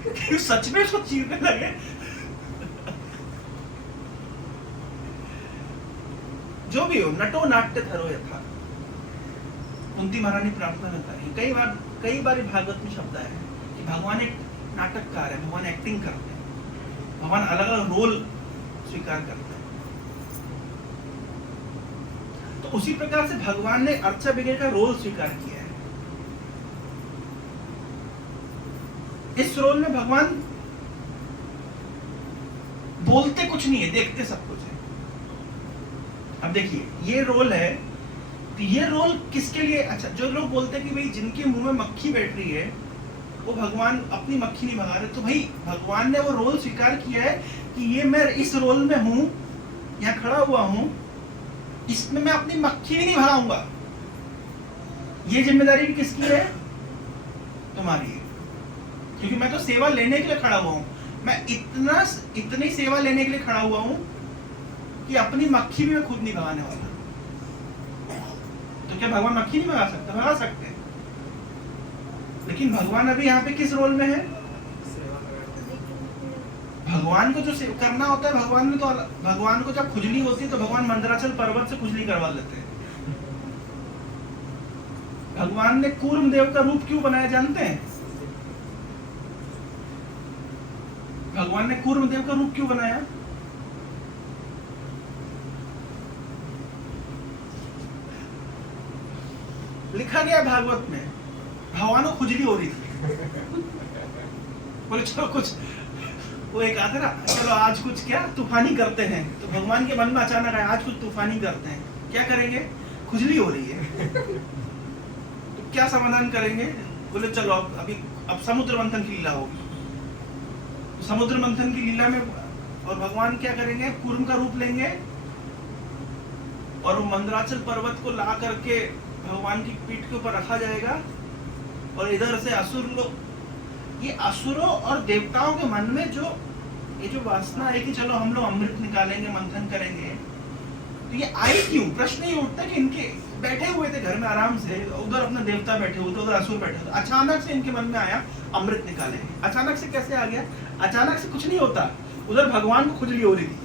कि सच में उसको चीरने लगे। जो भी हो, नटो नाट्य धरो यथा, कुंती महारानी प्रार्थना में कही, कई बार भागवत में शब्द आया है कि भगवान एक नाटककार है, भगवान एक्टिंग करते हैं, भगवान अलग अलग रोल स्वीकार करते हैं। तो उसी प्रकार से भगवान ने अर्चा बिगड़ का रोल स्वीकार किया है। इस रोल में भगवान बोलते कुछ नहीं है, देखते सब कुछ है। अब देखिए ये रोल है, तो ये रोल किसके लिए? अच्छा, जो लोग बोलते हैं कि भाई जिनके मुंह में मक्खी बैठ रही है वो भगवान अपनी मक्खी नहीं भगा रहे, तो भाई भगवान ने वो रोल स्वीकार किया है कि ये मैं इस रोल में हूं, यहाँ खड़ा हुआ हूं, इसमें मैं अपनी मक्खी भी नहीं भगाऊंगा। ये जिम्मेदारी भी किसकी है? तुम्हारी है, क्योंकि मैं तो सेवा लेने के लिए खड़ा हुआ हूं। मैं इतनी सेवा लेने के लिए खड़ा हुआ हूं कि अपनी मक्खी भी मैं खुद नहीं भगाने वाला। तो क्या भगवान मक्खी नहीं भगा सकते? भगा सकते हैं, लेकिन भगवान अभी यहाँ पे किस रोल में है? भगवान को जो करना होता है, भगवान को जब खुजली होती है तो भगवान मंदराचल पर्वत से खुजली करवा लेते हैं। भगवान ने कूर्म देव का रूप क्यों बनाया जानते हैं? भगवान ने कूर्म देव का रूप क्यों बनाया? लिखा गया भागवत में, भगवान को खुजली हो रही थी, बोले चलो कुछ, वो एक आता ना, चलो आज कुछ क्या तूफानी करते हैं, तो भगवान के मन में अचानक आया आज कुछ तूफानी करते हैं, क्या करेंगे? खुजली हो रही है तो क्या समाधान करेंगे? बोले चलो अब समुद्र मंथन की लीला होगी। समुद्र मंथन की लीला में और भगवान क्या करेंगे, कूर्म का रूप लेंगे और वो मंदराचल पर्वत को ला करके भगवान की पीठ के ऊपर रखा जाएगा और इधर से असुर लोग, ये असुरों और देवताओं के मन में जो ये जो वासना है कि चलो हम लोग अमृत निकालेंगे, मंथन करेंगे, तो ये आई क्यों? प्रश्न ये उठता कि इनके बैठे हुए थे घर में आराम से, उधर अपना देवता बैठे हुए थे, उधर असुर बैठे थे, अचानक से इनके मन में आया अमृत निकालेंगे। अचानक से कैसे आ गया? अचानक से कुछ नहीं होता, उधर भगवान को खुजली हो रही थी,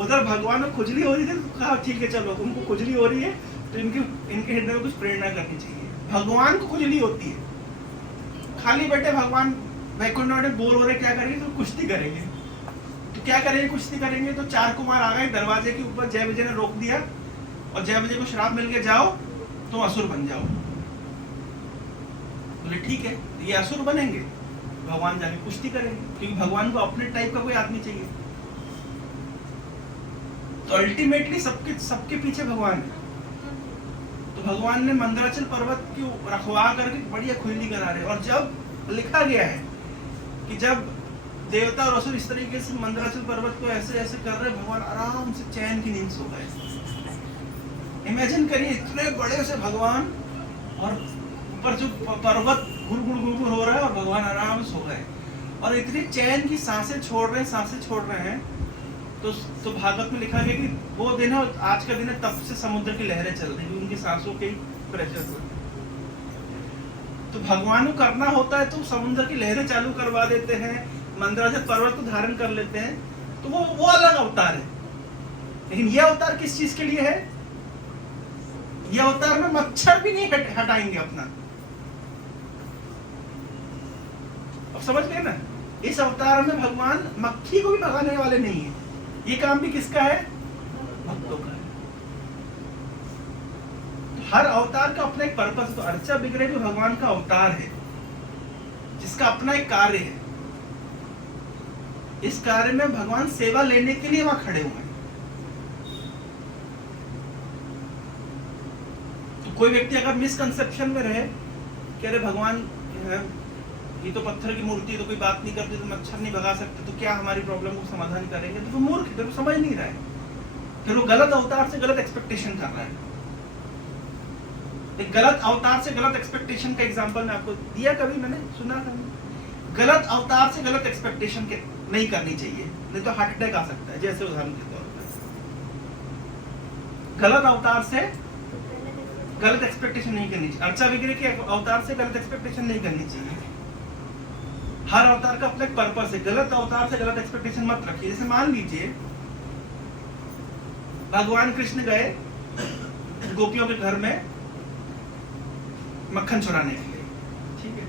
उधर भगवान को खुजली हो रही थी, तो कहा ठीक है चलो उनको खुजली हो रही है तो इनके हृदय में कुछ प्रेरणा करनी चाहिए। भगवान को खुजली होती है, खाली बैठे भगवान वैकुंठ में बोर हो रहे, क्या करेंगे? तो कुश्ती करेंगे। तो क्या करेंगे? कुश्ती करेंगे। तो 4 कुमार आ गए दरवाजे के ऊपर, जय विजय ने रोक दिया और जय विजय को श्राप मिल गया, जाओ तुम असुर बन जाओ। बोले ठीक है, ये असुर बनेंगे, भगवान जाके कुश्ती करेंगे, क्योंकि भगवान को अपने टाइप का कोई आदमी चाहिए। तो अल्टीमेटली सबके पीछे भगवान है। तो भगवान ने मंदराचल पर्वत को रखवा करके बढ़िया खुजली करा रहे। और जब लिखा गया है कि जब देवता और असुर इस तरीके से मंदराचल पर्वत को ऐसे ऐसे कर रहे, भगवान आराम से चैन की नींद सो गए। इमेजिन करिए, इतने बड़े से भगवान और ऊपर जो पर्वत गुड़ हो रहा है और भगवान आराम से सो गए और इतनी चैन की सांसें छोड़ रहे हैं। तो भागवत में लिखा गया कि वो दिन है, आज का दिन है, तब से समुद्र की लहरें चल रही, उनकी सांसों के प्रेशर से। तो भगवान को करना होता है तो समुद्र की लहरें चालू करवा देते हैं, मंदराचल पर्वत को धारण कर लेते हैं, तो वो अलग अवतार है। लेकिन यह अवतार किस चीज के लिए है? यह अवतार में मच्छर भी नहीं हटाएंगे अपना। अब समझ गए ना, इस अवतार में भगवान मक्खी को भी भगाने वाले नहीं है। ये काम भी किसका है? भक्तों का है। तो हर अवतार का अपना एक पर्पस है। तो अर्चा विग्रह भी भगवान का अवतार है, जिसका अपना एक कार्य है। इस कार्य में भगवान सेवा लेने के लिए वहां खड़े हुए हैं। तो कोई व्यक्ति अगर मिसकंसेप्शन में रहे कि अरे भगवान ये तो पत्थर की मूर्ति है, तो कोई बात नहीं करते, तो मच्छर नहीं भगा सकते, तो क्या हमारी प्रॉब्लम को समाधान करेंगे? तो वो मूर्ख है, तो समझ नहीं रहा है, फिर वो गलत अवतार से गलत एक्सपेक्टेशन कर रहा है। एक गलत अवतार से गलत एक्सपेक्टेशन का एग्जांपल मैं आपको दिया, कभी मैंने सुना था। गलत अवतार से गलत एक्सपेक्टेशन नहीं करनी चाहिए, नहीं तो हार्ट अटैक आ सकता है। जैसे उदाहरण के तौर पर गलत अवतार से गलत एक्सपेक्टेशन नहीं करनी चाहिए। अर्चा विग्रह के अवतार से गलत एक्सपेक्टेशन नहीं करनी चाहिए। हर अवतार का अपना एक पर्पस है। गलत अवतार से गलत एक्सपेक्टेशन मत रखिए। जैसे मान लीजिए भगवान कृष्ण गए गोपियों के घर में मक्खन चुराने के लिए, ठीक है।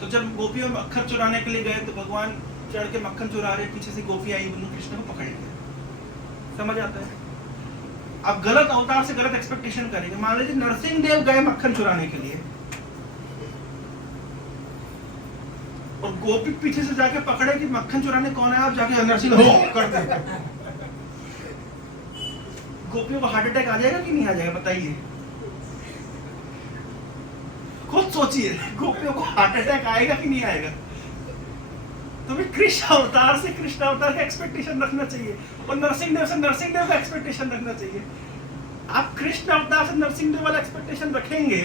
तो जब गोपियों मक्खन चुराने के लिए गए तो भगवान चढ़ के मक्खन चुरा रहे, पीछे से गोपी आई, उन्होंने कृष्ण को पकड़ लिया। समझ आता है? अब गलत अवतार से गलत एक्सपेक्टेशन करेंगे। मान लीजिए नरसिंह देव गए मक्खन चुराने के लिए और गोपी पीछे से जाके पकड़े कि मक्खन चुराने कौन है, आप जाके नरसिंह कर दे। गोपियों को हार्ट अटैक आ जाएगा कि नहीं आ जाएगा? बताइए, खुद सोचिए, गोपियों को हार्ट अटैक आएगा कि नहीं आएगा? तो भी कृष्ण अवतार से कृष्ण अवतार का एक्सपेक्टेशन रखना चाहिए और नरसिंह देव से नरसिंह देव का एक्सपेक्टेशन रखना चाहिए। आप कृष्ण अवतार से नरसिंह देव वाला एक्सपेक्टेशन रखेंगे।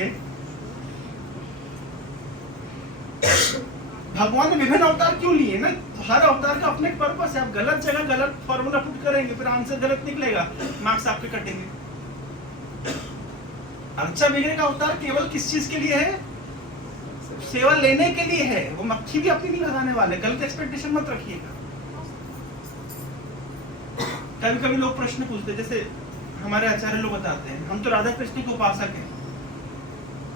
भगवान ने विभिन्न अवतार क्यों लिए ना? हर अवतार का अपने पर्पस है। आप गलत जगह गलत फॉर्मूला पुट करेंगे, फिर आंसर गलत निकलेगा, मार्क्स आपके कटेंगे। अर्चा विग्रह का अवतार केवल किस चीज के लिए है? सेवा लेने के लिए है। वो मक्खी भी अपनी नहीं भगाने वाले। गलत एक्सपेक्टेशन मत रखिएगा। कभी कभी लोग प्रश्न पूछते, जैसे हमारे आचार्य लोग बताते हैं, हम तो राधा कृष्ण के उपासक हैं,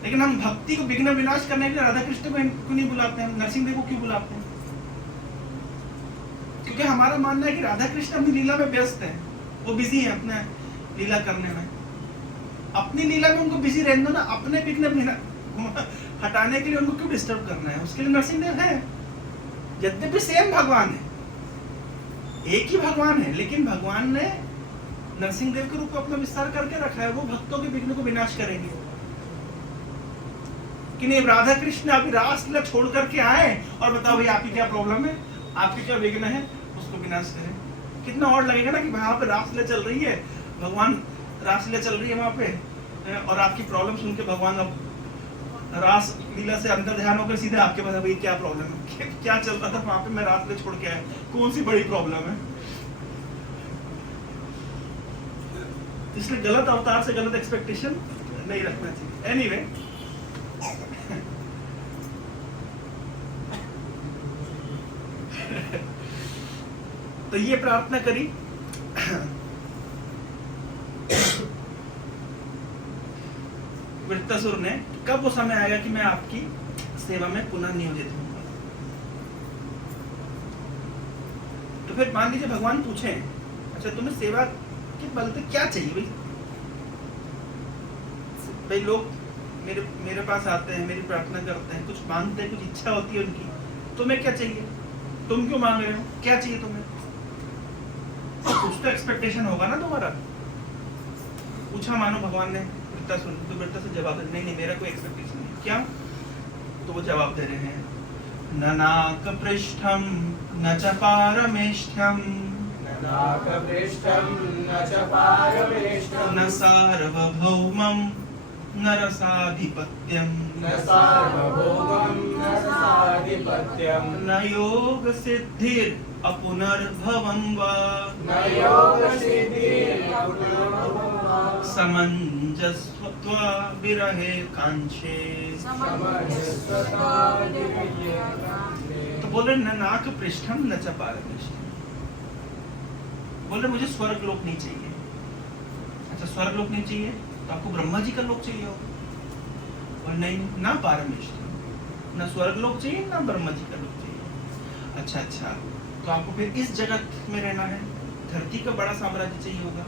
लेकिन हम भक्ति को विघ्न विनाश करने के लिए राधा कृष्ण को क्यों नहीं बुलाते हैं, नरसिंह देव को क्यों बुलाते हैं? क्योंकि हमारा मानना है कि राधा कृष्ण अपनी लीला में व्यस्त है, वो बिजी है अपने लीला करने में। अपनी लीला में उनको बिजी रहने दो ना, अपने विघ्न हटाने के लिए उनको क्यों डिस्टर्ब करना है? उसके लिए नरसिंह देव है। यद्यपि सेम भगवान है, एक ही भगवान है, लेकिन भगवान ने नरसिंह देव के रूप में अपना विस्तार करके रखा है। वो भक्तों के विघ्न को विनाश करेंगे। कि नहीं राधा कृष्ण अभी रासलीला छोड़ करके आए और बताओ भाई आपकी क्या प्रॉब्लम है, आपके क्या विघ्न है, उसको विनाश करें। कितना और लगेगा ना कि वहां पे रासलीला चल रही है, भगवान रासलीला चल रही है वहां पे, और आपकी प्रॉब्लम सुन के भगवान अब रास लीला से अंदर ध्यान होकर सीधे आपके पास भाई क्या प्रॉब्लम है, क्या चल रहा था वहां पे, मैं रासलीला छोड़ के आया, कौन सी बड़ी प्रॉब्लम है। इसलिए गलत अवतार से गलत एक्सपेक्टेशन नहीं रखना चाहिए। एनीवे तो ये प्रार्थना करी। वृत्तासुर ने, कब वो समय आएगा कि मैं आपकी सेवा में पुनः नियोजित हूँ। तो फिर मान लीजिए भगवान पूछे, अच्छा तुम्हें सेवा के बल पे क्या चाहिए भाई, भाई लोग मेरे पास आते हैं, मेरी प्रार्थना करते हैं, कुछ मांगते हैं, कुछ इच्छा होती है उनकी, तुम्हें क्या चाहिए, तुम क्यों मांग रहे हो, क्या चाहिए तुम्हें, कुछ तो एक्सपेक्टेशन होगा ना तुम्हारा। पूछा मानो भगवान ने वृत्तासुर, तो वृत्तासुर जवाब दे, नहीं मेरा कोई एक्सपेक्टेशन नहीं, क्या, तो वो जवाब दे रहे हैं, न नाक पृष्ठम न च पारमेष्ठ्यम न सार्वभौमं न रसाधिपत्यं न योग सिद्धिर अपुनर्भवं वा समंजस्वत्वा विरहे कांक्षे। तो बोले न नाक पृष्ठम न च पारमेष्ठ्यम, बोले मुझे स्वर्ग लोक नहीं चाहिए। अच्छा स्वर्ग लोक नहीं चाहिए तो आपको ब्रह्मा जी का लोक चाहिए होगा, और नहीं ना पारमेष्ठ्यम, ना स्वर्ग लोक चाहिए ना ब्रह्मा जी का लोक चाहिए। अच्छा तो आपको फिर इस जगत में रहना है, धरती का बड़ा साम्राज्य चाहिए होगा,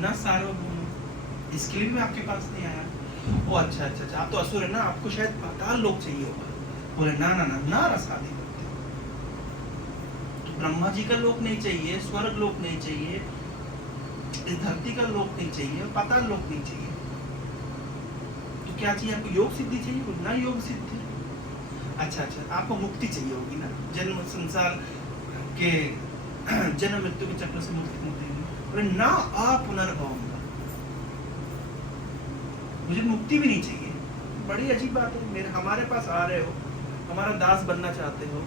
ना सार्वभौम, इसके लिए भी आपके पास नहीं आया। ओ अच्छा आप तो असुर है ना, आपको शायद पाताल लोक चाहिए होगा। बोले ना रसाधिपत्य, तो ब्रह्मा जी का लोक नहीं चाहिए, स्वर्ग लोक नहीं चाहिए, इस धरती का लोक नहीं चाहिए, पाताल लोक नहीं चाहिए, तो क्या चाहिए आपको, योग सिद्धि चाहिए ना, योग सिद्धि। अच्छा आपको मुक्ति चाहिए होगी ना, जन्म संसार के जन्म मृत्यु के चक्र से मुक्ति, ना पुनर्भवम, मुझे मुक्ति भी नहीं चाहिए। बड़ी अजीब बात है, मेरे हमारे पास आ रहे हो, हमारा दास बनना चाहते हो,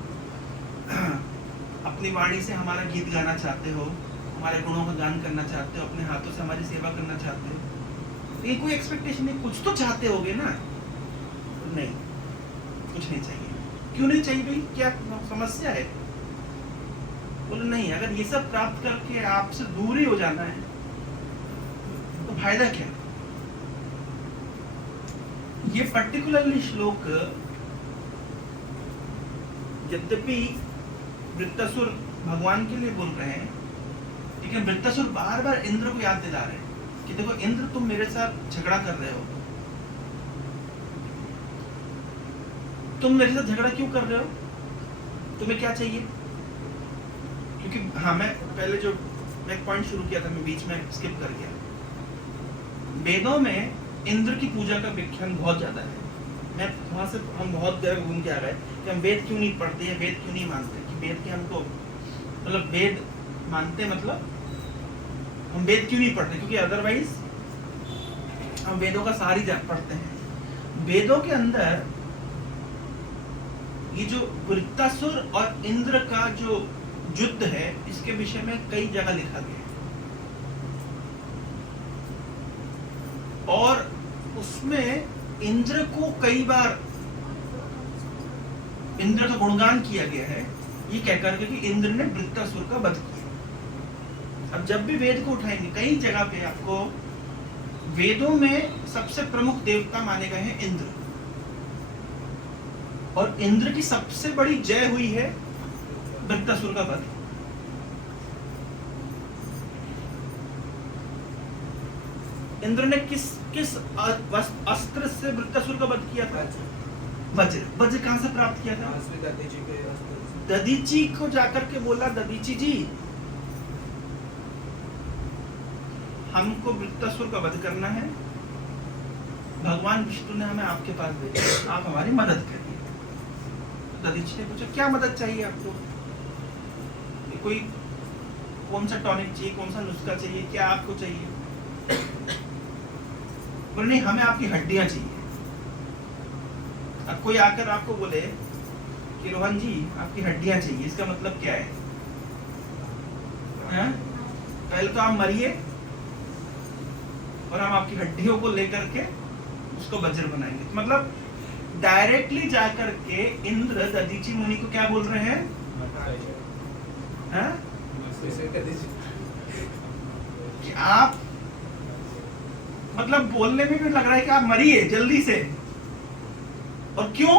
अपनी वाणी से हमारा गीत गाना चाहते हो, हमारे गुणों का गान करना चाहते हो, अपने हाथों से हमारी सेवा करना चाहते हो, ये कोई एक्सपेक्टेशन नहीं, कुछ तो चाहते होगे ना। नहीं, कुछ नहीं चाहिए। क्यों नहीं चाहिए भाई, क्या समस्या है। बोले नहीं, अगर ये सब प्राप्त करके आपसे दूर ही हो जाना है तो फायदा क्या। ये पर्टिकुलरली श्लोक यद्यपि वृत्तासुर भगवान के लिए बोल रहे हैं, लेकिन वृत्तासुर बार बार इंद्र को याद दिला रहे हैं कि देखो इंद्र, तुम मेरे साथ झगड़ा कर रहे हो, तुम मेरे साथ झगड़ा क्यों कर रहे हो, तुम्हें क्या चाहिए। क्योंकि हाँ, मैं पहले जो मैं एक पॉइंट शुरू किया था, मैं बीच में स्किप कर गया। वेदों में इंद्र की पूजा का व्याख्यान बहुत ज्यादा है। मैं वहां से हम बहुत जगह घूम के आ गए कि हम वेद क्यों नहीं पढ़ते हैं, वेद क्यों नहीं मानते, कि वेद के हमको मतलब वेद मानते मतलब हम वेद क्यों नहीं पढ़ते, क्योंकि अदरवाइज हम वेदों का सारी पढ़ते हैं। वेदों के अंदर ये जो वृत्तासुर और इंद्र का जो युद्ध है, इसके विषय में कई जगह लिखा गया है, और उसमें इंद्र को कई बार इंद्र का गुणगान किया गया है, ये कहकर कि इंद्र ने वृत्तासुर का वध किया। अब जब भी वेद को उठाएंगे, कई जगह पे आपको वेदों में सबसे प्रमुख देवता माने गए हैं इंद्र, और इंद्र की सबसे बड़ी जय हुई है वृत्तासुर का वध। इंद्र ने किस अस्त्र से वृत्तासुर का वध किया था, वज्र। वज्र कहां से प्राप्त किया था, दधीची को जाकर के बोला, दधीची जी हमको वृत्तासुर का वध करना है, भगवान विष्णु ने हमें आपके पास भेजा, आप हमारी मदद करिए। तो दधीचि ने पूछा क्या मदद चाहिए आपको, कोई कौन सा टॉनिक चाहिए, कौन सा नुस्खा चाहिए, क्या आपको चाहिए? बोले नहीं, हमें आपकी हड्डियां चाहिए। अब कोई आकर आपको बोले कि रोहन जी आपकी हड्डियां चाहिए, इसका मतलब क्या है? हैं? पहले तो आप मरिए और हम आपकी हड्डियों को लेकर के उसको वज्र बनाएंगे। तो मतलब डायरेक्टली जाकर के इंद्र दधीचि मुनि को क्या बोल रहे हैं? हैं? कि आप, मतलब बोलने में भी लग रहा है कि आप मरिए जल्दी से। और क्यों?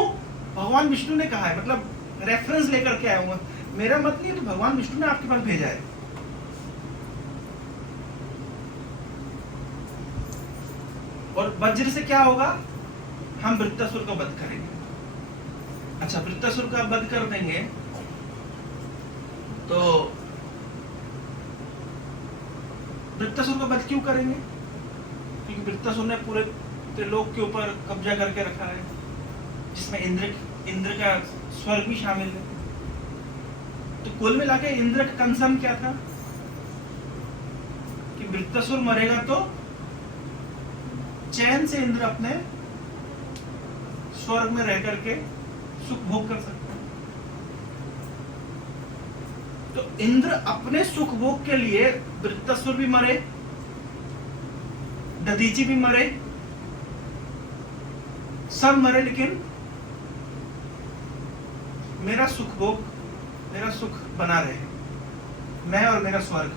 भगवान विष्णु ने कहा है, मतलब रेफरेंस लेकर के आया हूँ, मेरा मत नहीं है, तो भगवान विष्णु ने आपके पास भेजा है। और वज्र से क्या होगा? हम वृत्तासुर का वध करेंगे। अच्छा, वृत्तासुर का वध कर देंगे तो वृत्तासुर का वध क्यों करेंगे? क्योंकि वृत्तासुर ने पूरे त्रिलोक के ऊपर कब्जा करके रखा है, जिसमें इंद्र का स्वर्ग भी शामिल है। तो कुल मिला के इंद्र का कंसर्न क्या था कि वृत्तासुर मरेगा तो चैन से इंद्र अपने स्वर्ग में रह करके सुख भोग कर सकते हैं। तो इंद्र अपने सुख भोग के लिए, वृत्तासुर भी मरे, दधीचि भी मरे, सब मरे, लेकिन मेरा सुख भोग, मेरा सुख बना रहे, मैं और मेरा स्वर्ग।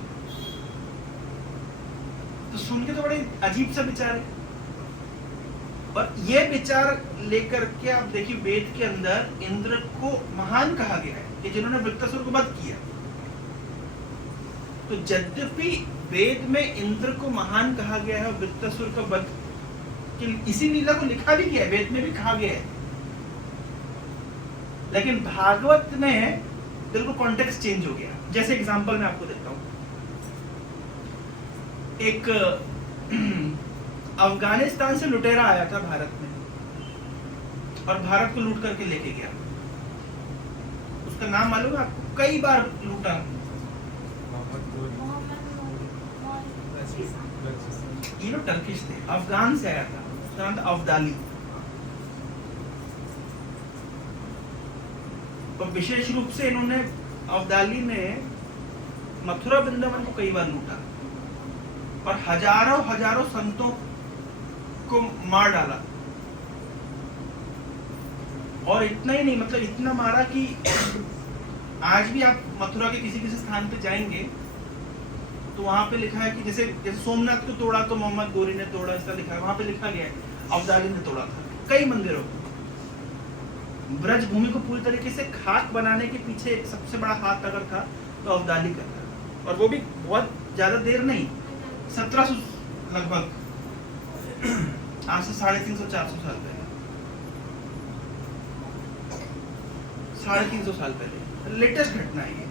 तो सुन के तो बड़े अजीब सा विचार है। और ये विचार लेकर के आप देखिए, वेद के अंदर इंद्र को महान कहा गया है कि जिन्होंने वृत्तासुर को वध किया। तो यद्यपि वेद में इंद्र को महान कहा गया है, वृत्तासुर का वध कि इसी लीला को लिखा भी गया है, वेद में भी कहा गया है, लेकिन भागवत में बिल्कुल कॉन्टेक्स्ट चेंज हो गया। जैसे एग्जांपल मैं आपको देता हूं, एक अफगानिस्तान से लुटेरा आया था भारत में और भारत को लूट करके लेके गया। उसका नाम मालूम है आपको? कई बार लूटा। ये लोग टर्किश थे, अफगान से आया था, उसका नाम था अब्दाली। और विशेष रूप से इन्होंने, अब्दाली ने मथुरा वृंदावन को कई बार लूटा और हजारों हजारों संतों को मार डाला। और इतना ही नहीं, मतलब इतना मारा कि आज भी आप मथुरा के किसी किसी स्थान पे जाएंगे तो वहां पे लिखा है कि जैसे सोमनाथ को तोड़ा तो मोहम्मद गोरी ने तोड़ा, ऐसा लिखा है, वहां पे लिखा गया है अब्दाली ने तोड़ा था। कई मंदिरों को, ब्रज भूमि को पूरी तरीके से खाक बनाने के पीछे सबसे बड़ा हाथ अगर था तो अब्दाली का था। और वो भी बहुत ज्यादा देर नहीं, 1700 लगभग, आज से 350-400 साल पहले, 350 साल पहले लेटेस्ट घटना है ये।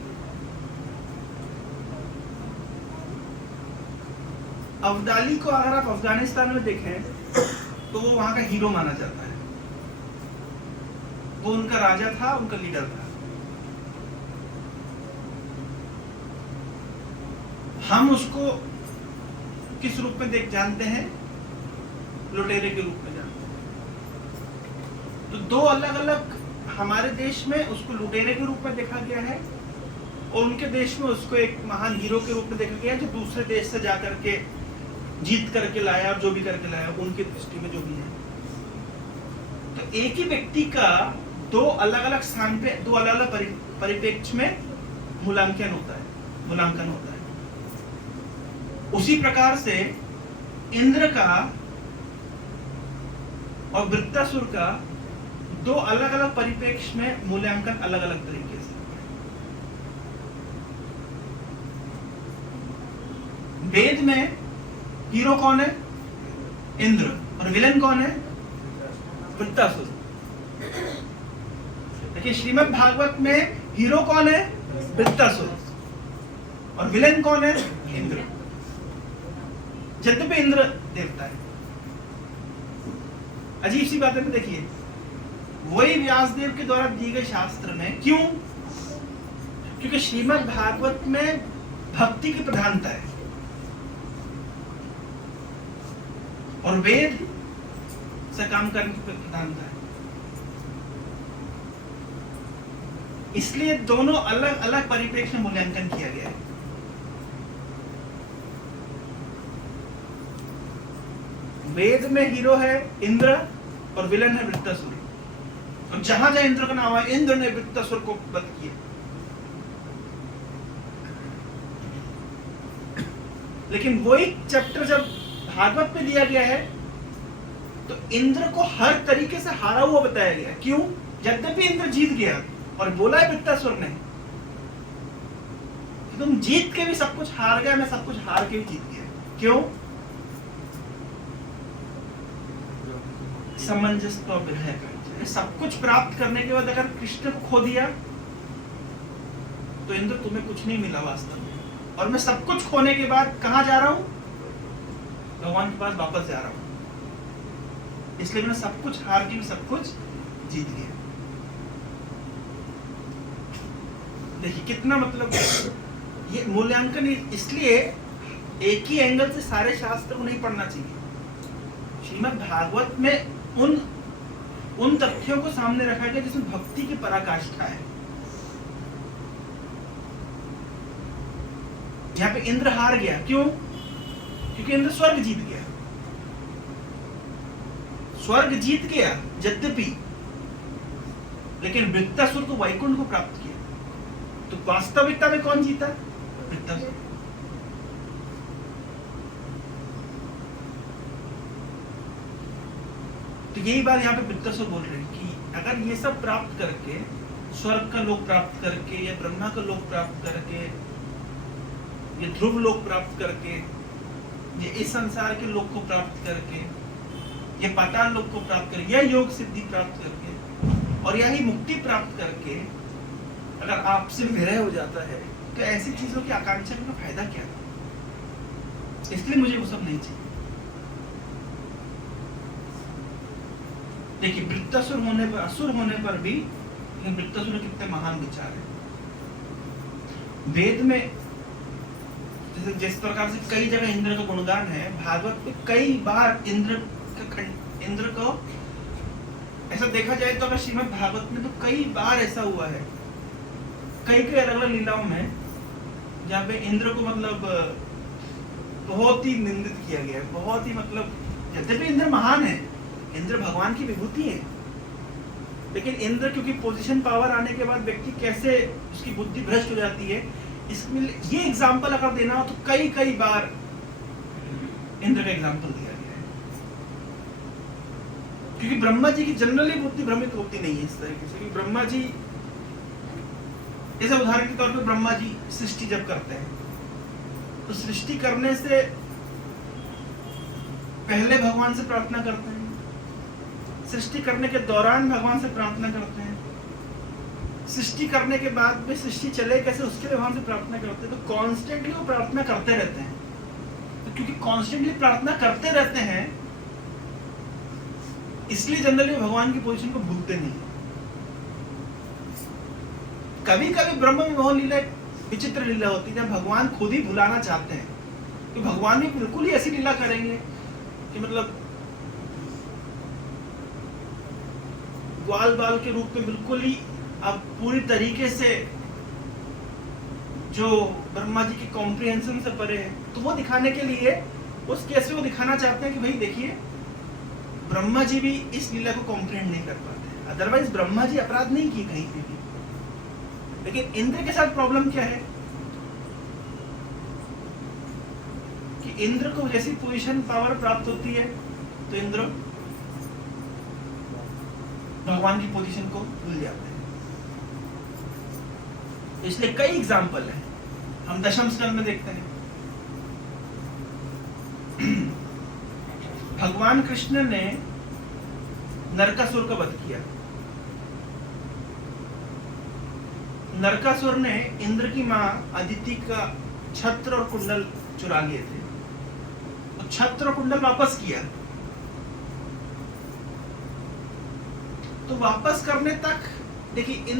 अब्दाली को अगर आप अफगानिस्तान में देखें तो वो वहां का हीरो माना जाता है। वो उनका राजा था, उनका लीडर था। हम उसको किस रूप में जानते हैं? लुटेरे के रूप में जानते हैं। तो दो अलग अलग, हमारे देश में उसको लुटेरे के रूप में देखा गया है और उनके देश में उसको एक महान हीरो के रूप में देखा गया, जो दूसरे देश से जाकर के जीत करके लाया, जो भी करके लाया उनकी दृष्टि में जो भी है। तो एक ही व्यक्ति का दो अलग अलग स्थान पे, दो अलग अलग परिप्रेक्ष्य में मूल्यांकन होता है। उसी प्रकार से इंद्र का और वृत्तासुर का दो अलग अलग परिप्रेक्ष्य में मूल्यांकन अलग अलग तरीके से। वेद में हीरो कौन है? इंद्र। और विलन कौन है? वृत्तासुर। देखिए श्रीमद् भागवत में हीरो कौन है? वृत्तासुर। और विलन कौन है? इंद्र। यद्यपि इंद्र देवता है। अजीब सी बात है ना, देखिए वही व्यासदेव के द्वारा दिए गए शास्त्र में, क्यों? क्योंकि श्रीमद् भागवत में भक्ति की प्रधानता है और वेद से काम करने की प्रधानता है, इसलिए दोनों अलग अलग परिप्रेक्ष्य में मूल्यांकन किया गया है। वेद में हीरो है इंद्र और विलन है वृत्तासुर, और जहां जहां इंद्र का नाम है, इंद्र ने वृत्तासुर को वध किया। लेकिन वही चैप्टर जब भागवत में दिया गया है तो इंद्र को हर तरीके से हारा हुआ बताया गया। क्यों? यद्यपि इंद्र जीत गया और बोला है वृत्तासुर ने कि तुम जीत के भी सब कुछ हार गया, मैं सब कुछ हार के भी जीत गया। क्यों? सामंजस्य तो विरह का, सब कुछ प्राप्त करने के बाद अगर कृष्ण को खो दिया तो इंद्र तुम्हें कुछ नहीं मिला वास्तव में, और मैं सब कुछ खोने के बाद कहां जा रहा हूं? भगवान के पास वापस जा रहा हूं, इसलिए मैंने सब कुछ हार के भी सब कुछ जीत गया। देखिए कितना मतलब ये मूल्यांकन, इसलिए एक ही एंगल से सारे शास्त्र को नहीं पढ़ना चाहिए। श्रीमद् भागवत में उन तथ्यों को सामने रखा गया जिसमें भक्ति की पराकाष्ठा है। जहां पे इंद्र हार गया, क्यों? क्योंकि इंद्र स्वर्ग जीत गया। स्वर्ग जीत गया यद्यपि, लेकिन वृत्तासुर तो वैकुंठ को प्राप्त किया। तो वास्तविकता में कौन जीता? वृत्तासुर। तो यही बात यहाँ पे वृत्तासुर बोल रहे हैं कि अगर ये सब प्राप्त करके, स्वर्ग का लोक प्राप्त करके, या ब्रह्मा का लोक प्राप्त करके, ये ध्रुव लोक प्राप्त करके, ये इस संसार के लोक को प्राप्त करके, ये पाताल लोक को प्राप्त करके, यह योग सिद्धि प्राप्त करके और यही मुक्ति प्राप्त करके अगर आपसे विरह हो जाता है तो ऐसी चीजों की आकांक्षा का फायदा क्या? इसलिए मुझे वो सब नहीं चाहिए। देखिए वृत्तासुर होने पर, असुर होने पर भी वृत्तासुर कितने महान विचार है। वेद में जैसे जिस प्रकार से कई जगह इंद्र का गुणगान है, भागवत में कई बार इंद्र को ऐसा देखा जाए तो अगर श्रीमद् भागवत में तो कई बार ऐसा हुआ है, कई कई अलग अलग लीलाओं में, जहाँ पे इंद्र को मतलब बहुत ही निंदित किया गया है, बहुत ही मतलब, यद्यपि इंद्र महान है, इंद्र भगवान की विभूति है, लेकिन इंद्र क्योंकि पोजीशन पावर आने के बाद व्यक्ति कैसे उसकी बुद्धि भ्रष्ट हो जाती है, इसमें ये एग्जाम्पल अगर देना हो तो कई कई बार इंद्र का एग्जाम्पल दिया गया है। क्योंकि ब्रह्मा जी की जनरली बुद्धि भ्रमित होती नहीं है इस तरीके से। क्योंकि ब्रह्मा जी, जैसे उदाहरण के तौर पर ब्रह्मा जी सृष्टि जब करते हैं तो सृष्टि करने से पहले भगवान से प्रार्थना करते हैं, सृष्टि करने के दौरान भगवान से प्रार्थना करते हैं, सृष्टि करने के बाद में सृष्टि चले कैसे उसके लिए भगवान से प्रार्थना करते हैं। तो कॉन्स्टेंटली वो प्रार्थना करते रहते हैं। तो क्योंकि कॉन्स्टेंटली प्रार्थना करते रहते हैं इसलिए जनरली भगवान की पोजीशन को भूलते नहीं। कभी कभी ब्रह्म में बहुत लीला, विचित्र लीला होती है जब भगवान खुद ही भुलाना चाहते हैं, तो भगवान भी बिल्कुल ही ऐसी लीला करेंगे कि मतलब ग्वाल बाल के रूप में बिल्कुल ही अब पूरी तरीके से जो ब्रह्मा जी की कॉम्प्रिहेंशन से परे है, तो वो दिखाने के लिए उस केस में वो दिखाना चाहते हैं कि भाई देखिए ब्रह्मा जी भी इस लीला को कॉम्प्रिहेंड नहीं कर पाते। अदरवाइज ब्रह्मा जी अपराध नहीं किए कहीं पे भी। लेकिन इंद्र के साथ प्रॉब्लम क्या है कि इंद्र को जैसी पोजीशन पावर प्राप्त होती है तो इंद्र भगवान की पोजीशन को भूल जाते हैं। इसलिए कई एग्जाम्पल है, हम दशम स्कंद में देखते हैं। भगवान कृष्ण ने नरकासुर का वध किया। नरकासुर ने इंद्र की मां अदिति का छत्र और कुंडल चुरा लिए थे, तो छत्र और कुंडल वापस किया। तो वापस करने तक देखिए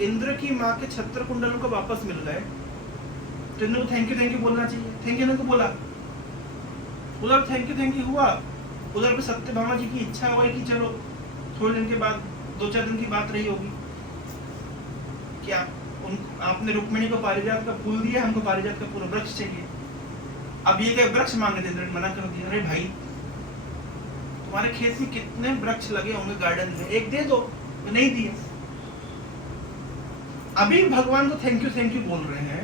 इंद्र की माँ के छत्र कुंडलों को वापस मिल गए, तो इंद्र को थैंक यू बोलना चाहिए। थैंक यू को बोला, उधर थैंक यू हुआ, उधर पे सत्यभामा जी की इच्छा हुई कि चलो थोड़े दिन के बाद 2-4 दिन की बात रही होगी कि आपने रुक्मिणी को पारिजात का फूल दिया, हमको पारिजात का पूरा वृक्ष चाहिए। अब ये क्या वृक्ष मांगे थे, इंद्र ने मना कर दिया। अरे भाई तुम्हारे खेत में कितने वृक्ष लगे होंगे गार्डन में, एक दे दो, तो नहीं दिया। अभी भगवान को थैंक यू बोल रहे हैं,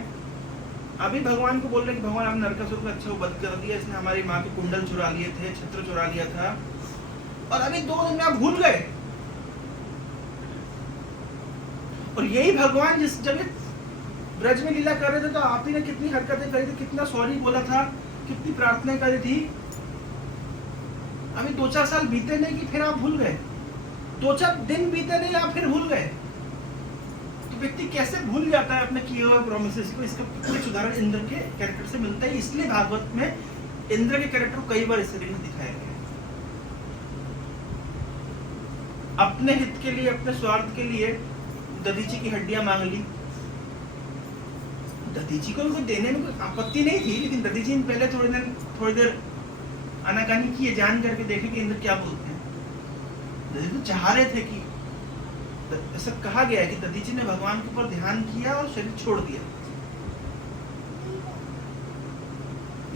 अभी भगवान को बोल रहे हैं कि भगवान आपने नरकासुर को अच्छा वध कर दिया, इसने हमारी माँ के कुंडल चुरा लिए थे, छत्र चुरा लिया था, और अभी 2 दिन में आप भूल गए। और यही भगवान जिस जब ब्रज में लीला कर रहे थे तो आप ही ने कितनी हरकतें करी थी, कितना सॉरी बोला था, कितनी प्रार्थनाएं करी थी। अभी 2-4 साल बीते नहीं कि फिर आप भूल गए, 2-4 दिन बीते नहीं आप फिर भूल गए। तो व्यक्ति कैसे भूल जाता है अपने किए हुए प्रोमिसेस को? इसका कुछ उदाहरण इंद्र के कैरेक्टर से मिलता है। इसलिए भागवत में इंद्र के कैरेक्टर को कई बार इस तरीके से दिखाया गया है। अपने हित के लिए, अपने स्वार्थ के लिए दधीची की हड्डियां मांग ली। दधीची को उनको देने में कोई आपत्ति नहीं थी, लेकिन दधीची ने पहले थोड़ी देर आनाकानी की, जान करके देखे कि इंद्र क्या बोलते हैं। दधीची तो चाह रहे थे कि, ऐसा कहा गया है कि दधीची ने भगवान के ऊपर ध्यान किया और शरीर छोड़ दिया।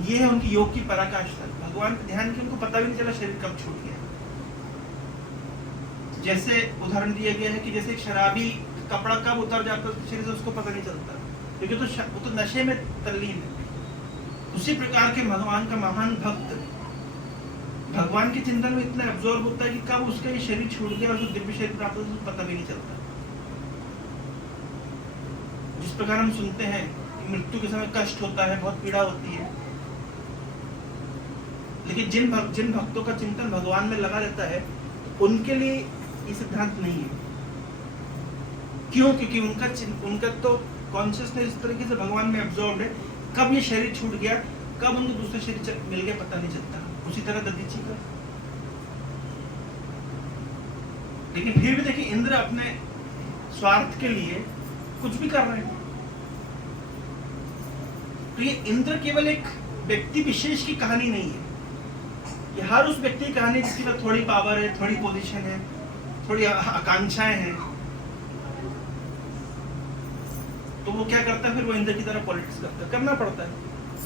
ये है उनकी योग की पराकाष्ठा। भगवान पे ध्यान किया, उनको पता भी नहीं चला शरीर कब छूट गया। जैसे उदाहरण दिया गया है कि जैसे एक शराबी कपड़ा कब उतर जाता है शरीर से उसको पता नहीं चलता, क्योंकि वो तो नशे में तल्लीन है। उसी प्रकार के भगवान का महान भक्त भगवान के चिंतन में इतना एब्जॉर्ब होता है कि कब उसका ये शरीर छूट गया और जो दिव्य शरीर प्राप्त होता है पता भी नहीं चलता। जिस प्रकार हम सुनते हैं कि मृत्यु के समय कष्ट होता है, बहुत पीड़ा होती है, लेकिन जिन भक्तों का चिंतन भगवान में लगा रहता है उनके लिए ये सिद्धांत नहीं है। क्यों? क्योंकि उनका तो कॉन्शियसनेस इस तरीके से भगवान में एब्जॉर्ब है, कब ये शरीर छूट गया, कब उनको दूसरा शरीर मिल गया पता नहीं चलता। उसी तरह दधीची का। लेकिन फिर भी देखिए इंद्र अपने स्वार्थ के लिए कुछ भी कर रहे हैं। तो ये इंद्र केवल एक व्यक्ति विशेष की कहानी नहीं है, ये हर उस व्यक्ति की कहानी जिसके पास थोड़ी पावर है, थोड़ी पोजीशन है, थोड़ी आकांक्षाएं हैं, तो वो क्या करता है, फिर वो इंद्र की तरह पॉलिटिक्स करता है। करना पड़ता है,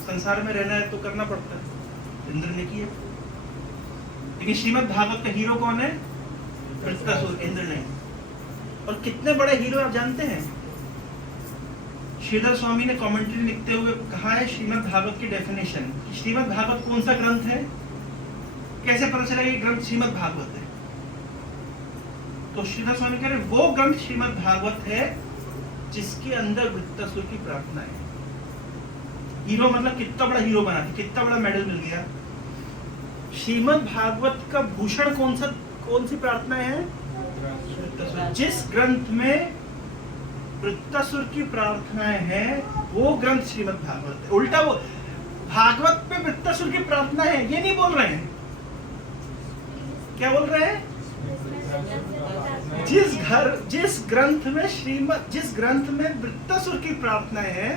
संसार में रहना है तो करना पड़ता है। इंद्र ने किया। लेकिन श्रीमद् भागवत का हीरो कौन है? वृत्तासुर, इंद्र नहीं। और कितने बड़े हीरो आप जानते हैं? श्रीधर स्वामी ने कमेंट्री लिखते हुए कहा है श्रीमद् भागवत की डेफिनेशन। श्रीमद् भागवत कौन सा ग्रंथ है, कैसे पता चला ये ग्रंथ श्रीमद् भागवत है? तो श्रीधर स्वामी कह रहे वो ग्रंथ श्रीमद् भागवत है जिसके अंदर वृत्तासुर की प्रार्थना है। हीरो मतलब कितना बड़ा हीरो बना था, कितना बड़ा मेडल मिल गया। श्रीमद् भागवत का भूषण कौन सी प्रार्थना है? जिस ग्रंथ में वृत्तासुर की प्रार्थनाएं हैं वो ग्रंथ श्रीमद् भागवत है। उल्टा वो भागवत पे वृत्तासुर की प्रार्थना है ये नहीं बोल रहे हैं। क्या बोल रहे हैं? जिस ग्रंथ में वृत्तासुर की प्रार्थनाएं हैं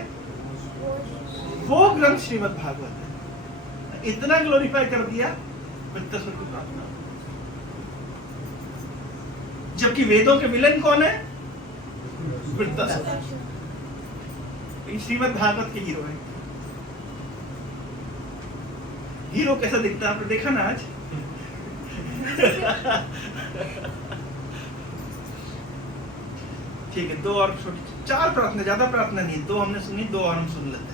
वो ग्रंथ श्रीमद् भागवत है। इतना ग्लोरीफाई कर दिया वृत्तासुर की प्रार्थना। जबकि वेदों के विलन कौन है? वृत्तासुर। श्रीमद् भागवत के हीरो है। हीरो कैसा दिखता है आपने देखा ना आज? ठीक है, 2 और छोटी 4 प्रार्थना, ज्यादा प्रार्थना नहीं, 2 हमने सुनी, 2 और हम सुन लेते हैं।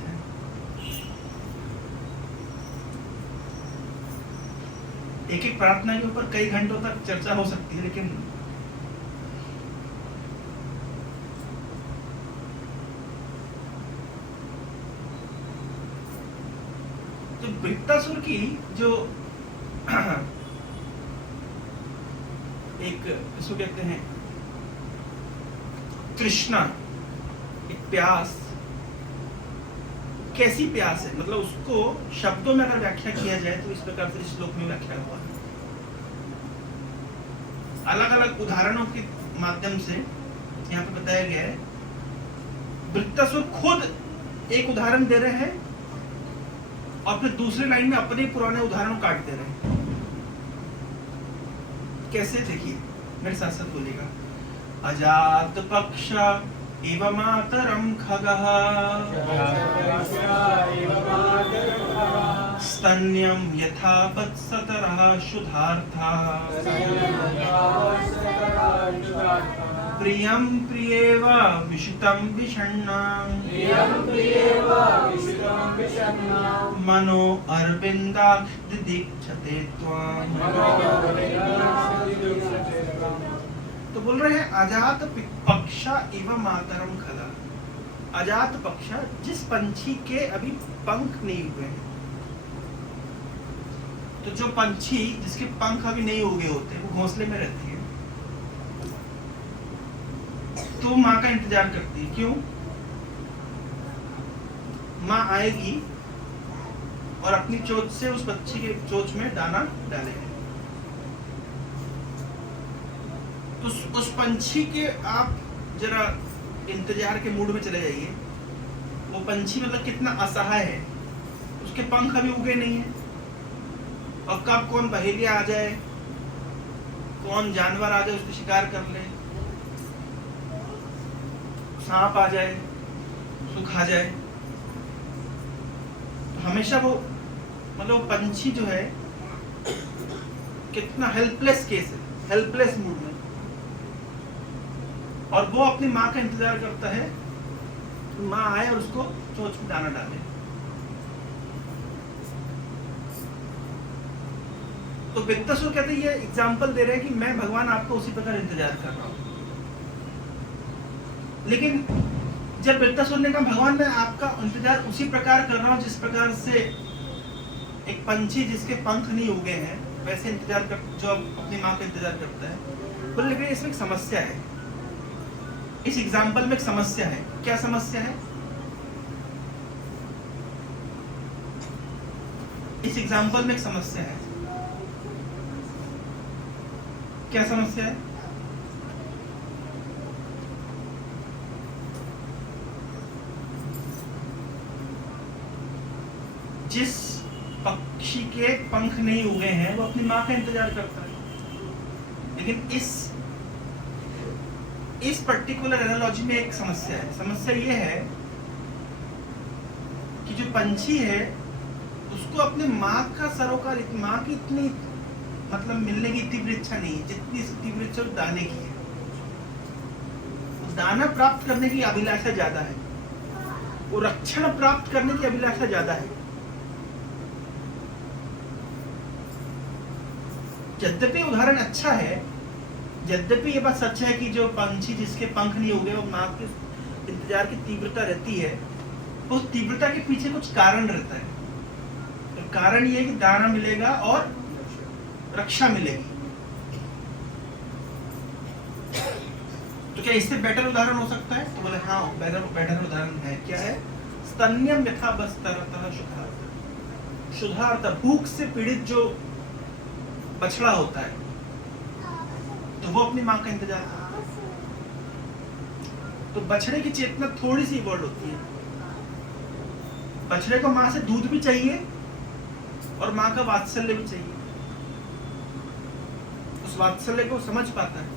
एक प्रार्थना के ऊपर कई घंटों तक चर्चा हो सकती है, लेकिन तो वृत्तासुर की जो एक इसको कहते हैं तृष्णा, एक प्यास, कैसी प्यास है, मतलब उसको शब्दों में अगर व्याख्या किया जाए तो इस प्रकार से श्लोक में व्याख्या हुआ है। अलग अलग उदाहरणों के माध्यम से यहाँ पे बताया गया है। वृत्तासुर खुद एक उदाहरण दे रहे हैं और फिर दूसरी लाइन में अपने पुराने उदाहरण काट दे रहे हैं। कैसे, देखिए मेरे साथ साथ बोलिएगा। अजात पक्ष इव मातरम खगः स्तन्यं यथा वत्सतरः शुधार्थः प्रियं प्रियेव विषितं विषण्णां मनो अरविन्दाक्ष दीक्षते त्वाम्। तो बोल रहे हैं अजात पक्षा इव मातरम खला। अजात पक्षा, जिस पंछी के अभी पंख नहीं हुए हैं। तो जो पंछी जिसके पंख अभी नहीं उगे होते वो घोंसले में रहती है, तो माँ का इंतजार करती है। क्यों? माँ आएगी और अपनी चोंच से उस पक्षी के चोंच में दाना डालेगी। तो उस पंछी के आप जरा इंतजार के मूड में चले जाइए। वो पंछी मतलब कितना असहाय है, उसके पंख अभी उगे नहीं है और कब कौन बहेलिया आ जाए, कौन जानवर आ जाए उसको शिकार कर ले, सांप आ जाए उसको खा जाए। तो हमेशा वो मतलब वो पंछी जो है कितना हेल्पलेस केस है, हेल्पलेस मूड में, और वो अपनी माँ का इंतजार करता है कि माँ आए और उसको चोंच में दाना डाले। तो वृत्तासुर कहते हैं, ये एग्जाम्पल दे रहे हैं कि मैं भगवान आपको उसी प्रकार इंतजार कर रहा हूं। लेकिन जब वृत्तासुर ने कहा भगवान मैं आपका इंतजार उसी प्रकार कर रहा हूं जिस प्रकार से एक पंछी जिसके पंख नहीं उगे हैं वैसे इंतजार कर, जो अपनी माँ का इंतजार करता है, बोले लेकिन इसमें एक समस्या है। इस एग्जाम्पल में एक समस्या है। क्या समस्या है? इस एग्जाम्पल में एक समस्या है। क्या समस्या है? जिस पक्षी के पंख नहीं उगे हैं वो अपनी माँ का इंतजार करता है। लेकिन इस पर्टिकुलर एनालॉजी में एक समस्या है। समस्या ये है कि जो पंछी है उसको अपने माँ का सरोकार, माँ की इतनी मतलब मिलने की तीव्र इच्छा नहीं है जितनी तीव्र इच्छा दाने की है। दाना प्राप्त करने की अभिलाषा ज्यादा है, वो रक्षण प्राप्त करने की अभिलाषा ज्यादा है। यद्यपि उदाहरण अच्छा है, यद्यपि ये बात सच है कि जो पंछी जिसके पंख नहीं उगे वो माँ के इंतजार की तीव्रता रहती है, उस तीव्रता के पीछे कुछ कारण रहता है। तो कारण ये है कि दाना मिलेगा और रक्षा मिलेगी। तो क्या इससे बेटर उदाहरण हो सकता है? तो बोले हाँ, बेटर उदाहरण है। क्या है? स्तन्यम यथा वत्सतरः शुधार्थ। शुधार्थ भूख से पीड़ित जो बछड़ा होता है तो वो अपनी माँ का इंतजार करता है। तो बछड़े की चेतना थोड़ी सी इवॉल्व होती है। बछड़े को माँ से दूध भी चाहिए और माँ का वात्सल्य भी चाहिए। उस वात्सल्य को समझ पाता है।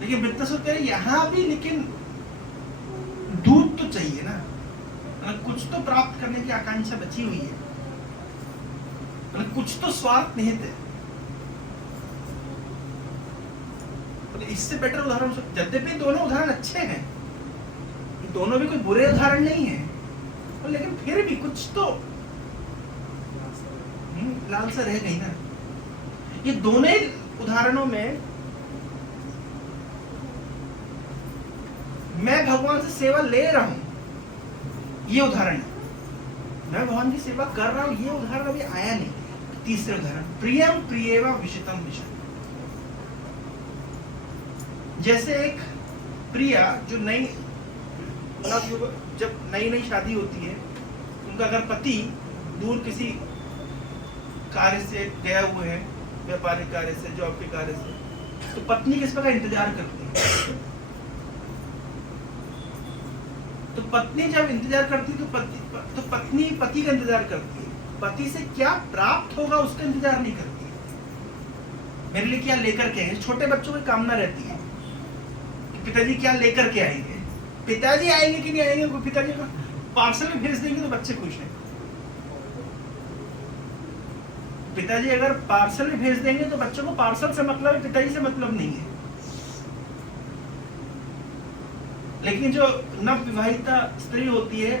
लेकिन वृत्तासुर कह रहे यहां भी लेकिन दूध तो चाहिए ना, कुछ तो प्राप्त करने की आकांक्षा बची हुई है, कुछ तो स्वार्थ निहित है। इससे बेटर उदाहरण, यद्यपि दोनों उदाहरण अच्छे हैं, दोनों भी कोई बुरे उदाहरण नहीं है, लेकिन फिर भी कुछ तो लालसा रह गई ना। ये दोनों ही उदाहरणों में मैं भगवान से सेवा ले रहा हूं, ये उदाहरण है। मैं भगवान की सेवा कर रहा हूं, ये उदाहरण अभी आया नहीं। तीसरे उदाहरण, प्रियम प्रियेव विषितम विषम। जैसे एक प्रिया जो नई, जब नई नई शादी होती है, उनका अगर पति दूर किसी कार्य से गया हुए है व्यापारिक कार्य से, जॉब के कार्य से, तो पत्नी किस प्रकार इंतजार करती है? तो पत्नी जब इंतजार करती है तो पत्नी पति का इंतजार करती है। पति से क्या प्राप्त होगा उसका इंतजार नहीं करती है। मेरे लिए क्या लेकर के आएंगे? छोटे बच्चों की कामना रहती है कि पिताजी क्या लेकर के आएंगे। पिताजी आएंगे कि नहीं आएंगे, पिताजी को पार्सल में भेज देंगे तो बच्चे खुश हैं। पिताजी अगर पार्सल में भेज देंगे तो बच्चों को पार्सल से मतलब है, पिताजी से मतलब नहीं है। लेकिन जो नव विवाहिता स्त्री होती है,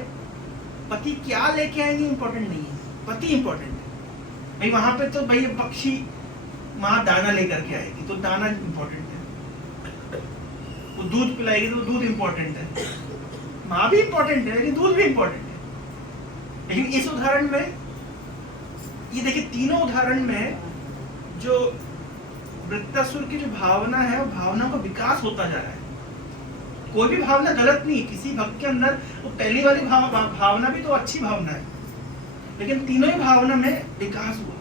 पति क्या लेके आएंगे इंपॉर्टेंट नहीं है, पति इंपॉर्टेंट है। भाई वहां पे तो भाई पक्षी माँ दाना लेकर के आएगी तो दाना इंपॉर्टेंट है, वो दूध पिलाएगी तो दूध इंपॉर्टेंट है, माँ भी इंपॉर्टेंट है लेकिन दूध भी इंपॉर्टेंट है। लेकिन इस उदाहरण में ये देखिए, तीनों उदाहरण में जो वृत्तासुर की जो भावना है वो भावना का विकास होता जा रहा है। कोई भी भावना गलत नहीं, किसी भक्त के अंदर वो पहली वाली भावना भी तो अच्छी भावना है, लेकिन तीनों ही भावना में विकास हुआ।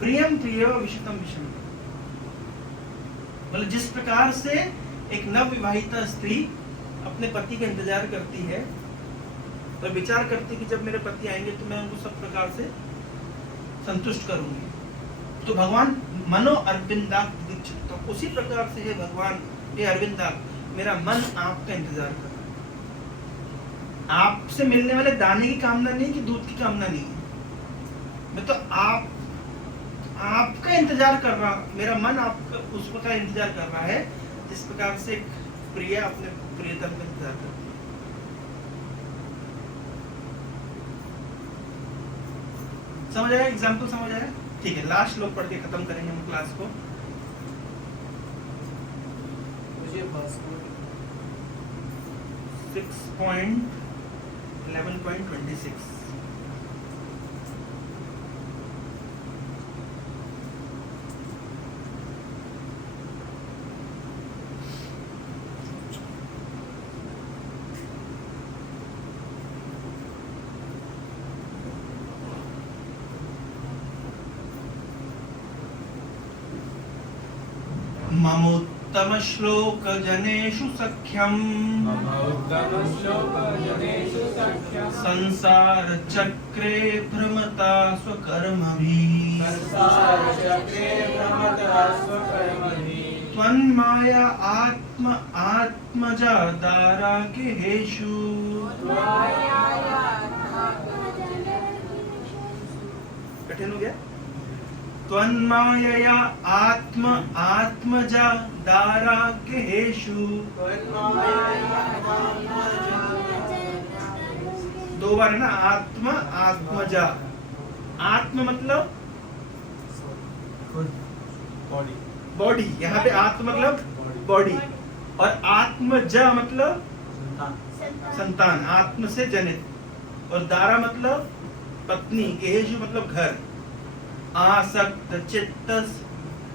प्रियम प्रिय विषतम विषम, मतलब जिस प्रकार से एक नव विवाहिता स्त्री अपने पति का इंतजार करती है और विचार करती है कि जब मेरे पति आएंगे तो मैं उनको सब प्रकार से संतुष्ट करूंगी, तो भगवान मनो अरविंदा दीक्षित, तो उसी प्रकार से है भगवान, ये अरविंदा मेरा मन आपका इंतजार कर रहा है। आपसे मिलने वाले दाने की कामना नहीं कि दूध की कामना नहीं है, मैं तो आपका इंतजार कर रहा, मेरा मन आपका उस प्रकार इंतजार कर रहा है जिस प्रकार से एक प्रिया अपने प्रियतम का इंतजार करती है। समझ आया? एग्जाम्पल समझ आया? ठीक है, लास्ट लोग पढ़ के खत्म करेंगे हम क्लास को। 6.11.26 ममोत्तम श्लोक जनेषु सख्यम संसार चक्रे भ्रमता स्वकर्मभिः त्वन्माया आत्म आत्मजा दारा गेहेषु। कठिन हो गया? त्वन्मायया आत्म आत्मजा दारा गेहेषु। दो बार है ना, आत्म आत्मजा। आत्म मतलब बॉडी, बॉडी, यहाँ पे आत्म मतलब बॉडी, और आत्मजा मतलब संतान, आत्म से जनित, और दारा मतलब पत्नी, गेहेषु मतलब घर। आसक्त चित्तस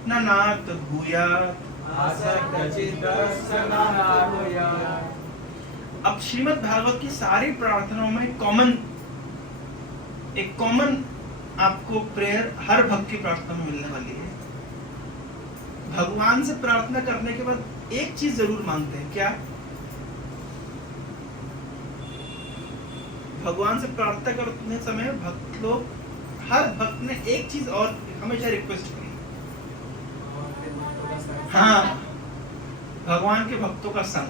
ननात भूयात्। अब श्रीमद् भागवत की सारी प्रार्थनाओं में एक कॉमन आपको प्रेयर हर भक्त की प्रार्थना में मिलने वाली है। भगवान से प्रार्थना करने के बाद एक चीज जरूर मांगते हैं, क्या? भगवान से प्रार्थना करने समय भक्त लोग, हर भक्त ने एक चीज और हमेशा रिक्वेस्ट की, हाँ, भगवान के भक्तों का संग।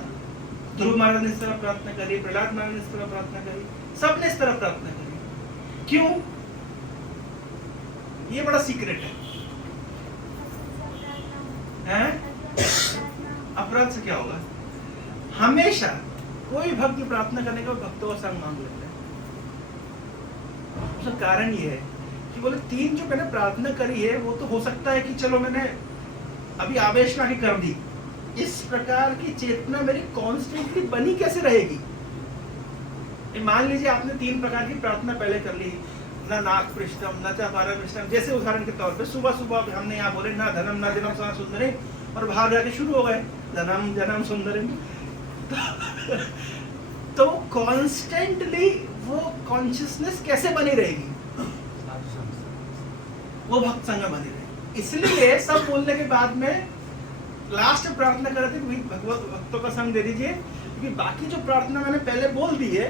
ध्रुव महाराज ने इस तरह प्रार्थना करी, प्रहलाद महाराज ने इस तरह प्रार्थना करी, सबने इस तरह प्रार्थना करी। क्यों? ये बड़ा सीक्रेट है? अपराध से क्या होगा? हमेशा कोई भक्त प्रार्थना करने के बाद भक्तों का संग मांग लेते हैं। उसका कारण ये है कि बोले तीन जो मैंने प्रार्थना करी है वो तो हो सकता है कि चलो मैंने अभी आवेश में कर दी, इस प्रकार की चेतना मेरी कॉन्स्टेंटली बनी कैसे रहेगी? मान लीजिए आपने तीन प्रकार की प्रार्थना पहले कर ली, न नाक पृष्ठम न चापारा पृष्ठम, जैसे उदाहरण के तौर पे सुबह सुबह हमने यहाँ बोले ना धनम ना जनम सा सुंदरी, और बाहर जाके शुरू हो गए धनम जनम सुंदरी। तो कॉन्स्टेंटली वो कॉन्शियसनेस कैसे बनी रहेगी? वो भक्त संग बने रहे। इसलिए सब बोलने के बाद में लास्ट प्रार्थना कर रहे थे कि भगवत भक्तों का संग दे दीजिए, क्योंकि बाकी जो प्रार्थना मैंने पहले बोल दी है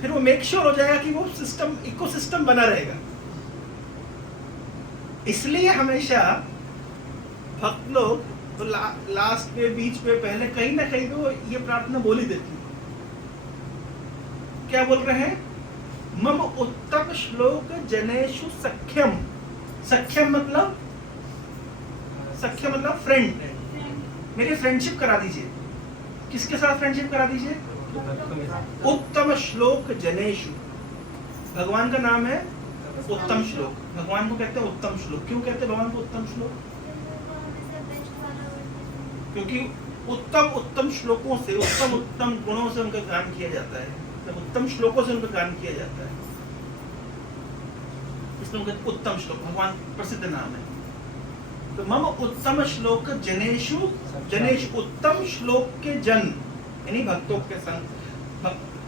फिर वो मेक श्योर हो जाएगा कि वो सिस्टम इकोसिस्टम बना रहेगा। इसलिए हमेशा भक्त लोग तो लास्ट में, बीच में, पहले कहीं ना कहीं तो ये प्रार्थना बोल ही देती है। क्या बोल रहे हैं? मम उत्तम श्लोक जनेषु सख्यम। सख्यम मतलब फ्रेंड, मेरी फ्रेंडशिप करा दीजिए। किसके साथ फ्रेंडशिप करा दीजिए? उत्तम श्लोक जनेषु। भगवान का नाम है उत्तम श्लोक। भगवान को कहते हैं उत्तम श्लोक। क्यों कहते हैं भगवान को उत्तम श्लोक? क्योंकि उत्तम श्लोकों से, उत्तम गुणों से उनका गान किया जाता है, तो उत्तम श्लोकों से उनका गान किया जाता है, इसलिए उनका उत्तम श्लोक भगवान प्रसिद्ध नाम है। तो मम उत्तम श्लोक जनेषु, जनेषु उत्तम श्लोक के जन यानी भक्तों के संग।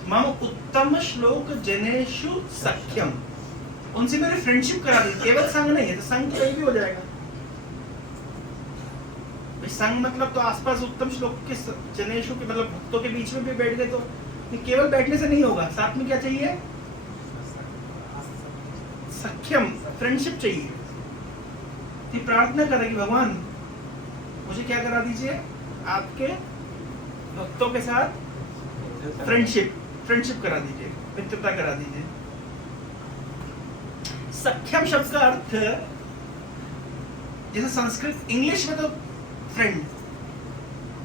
मम उत्तम श्लोक जनेषु सख्यम, उनसे मेरी फ्रेंडशिप करा दी। केवल संग नहीं है, तो संग तो कहीं भी हो जाएगा। संग मतलब तो आसपास उत्तम श्लोक के जनेषु के मतलब भक्तों के बीच में भी बैठ गए, तो केवल बैठने से नहीं होगा, साथ में क्या चाहिए? सख्यम, फ्रेंडशिप चाहिए। तो प्रार्थना करें कि भगवान मुझे क्या करा दीजिए? आपके भक्तों के साथ फ्रेंडशिप करा दीजिए, मित्रता करा दीजिए। सख्यम शब्द का अर्थ जैसे संस्कृत, इंग्लिश में तो फ्रेंड,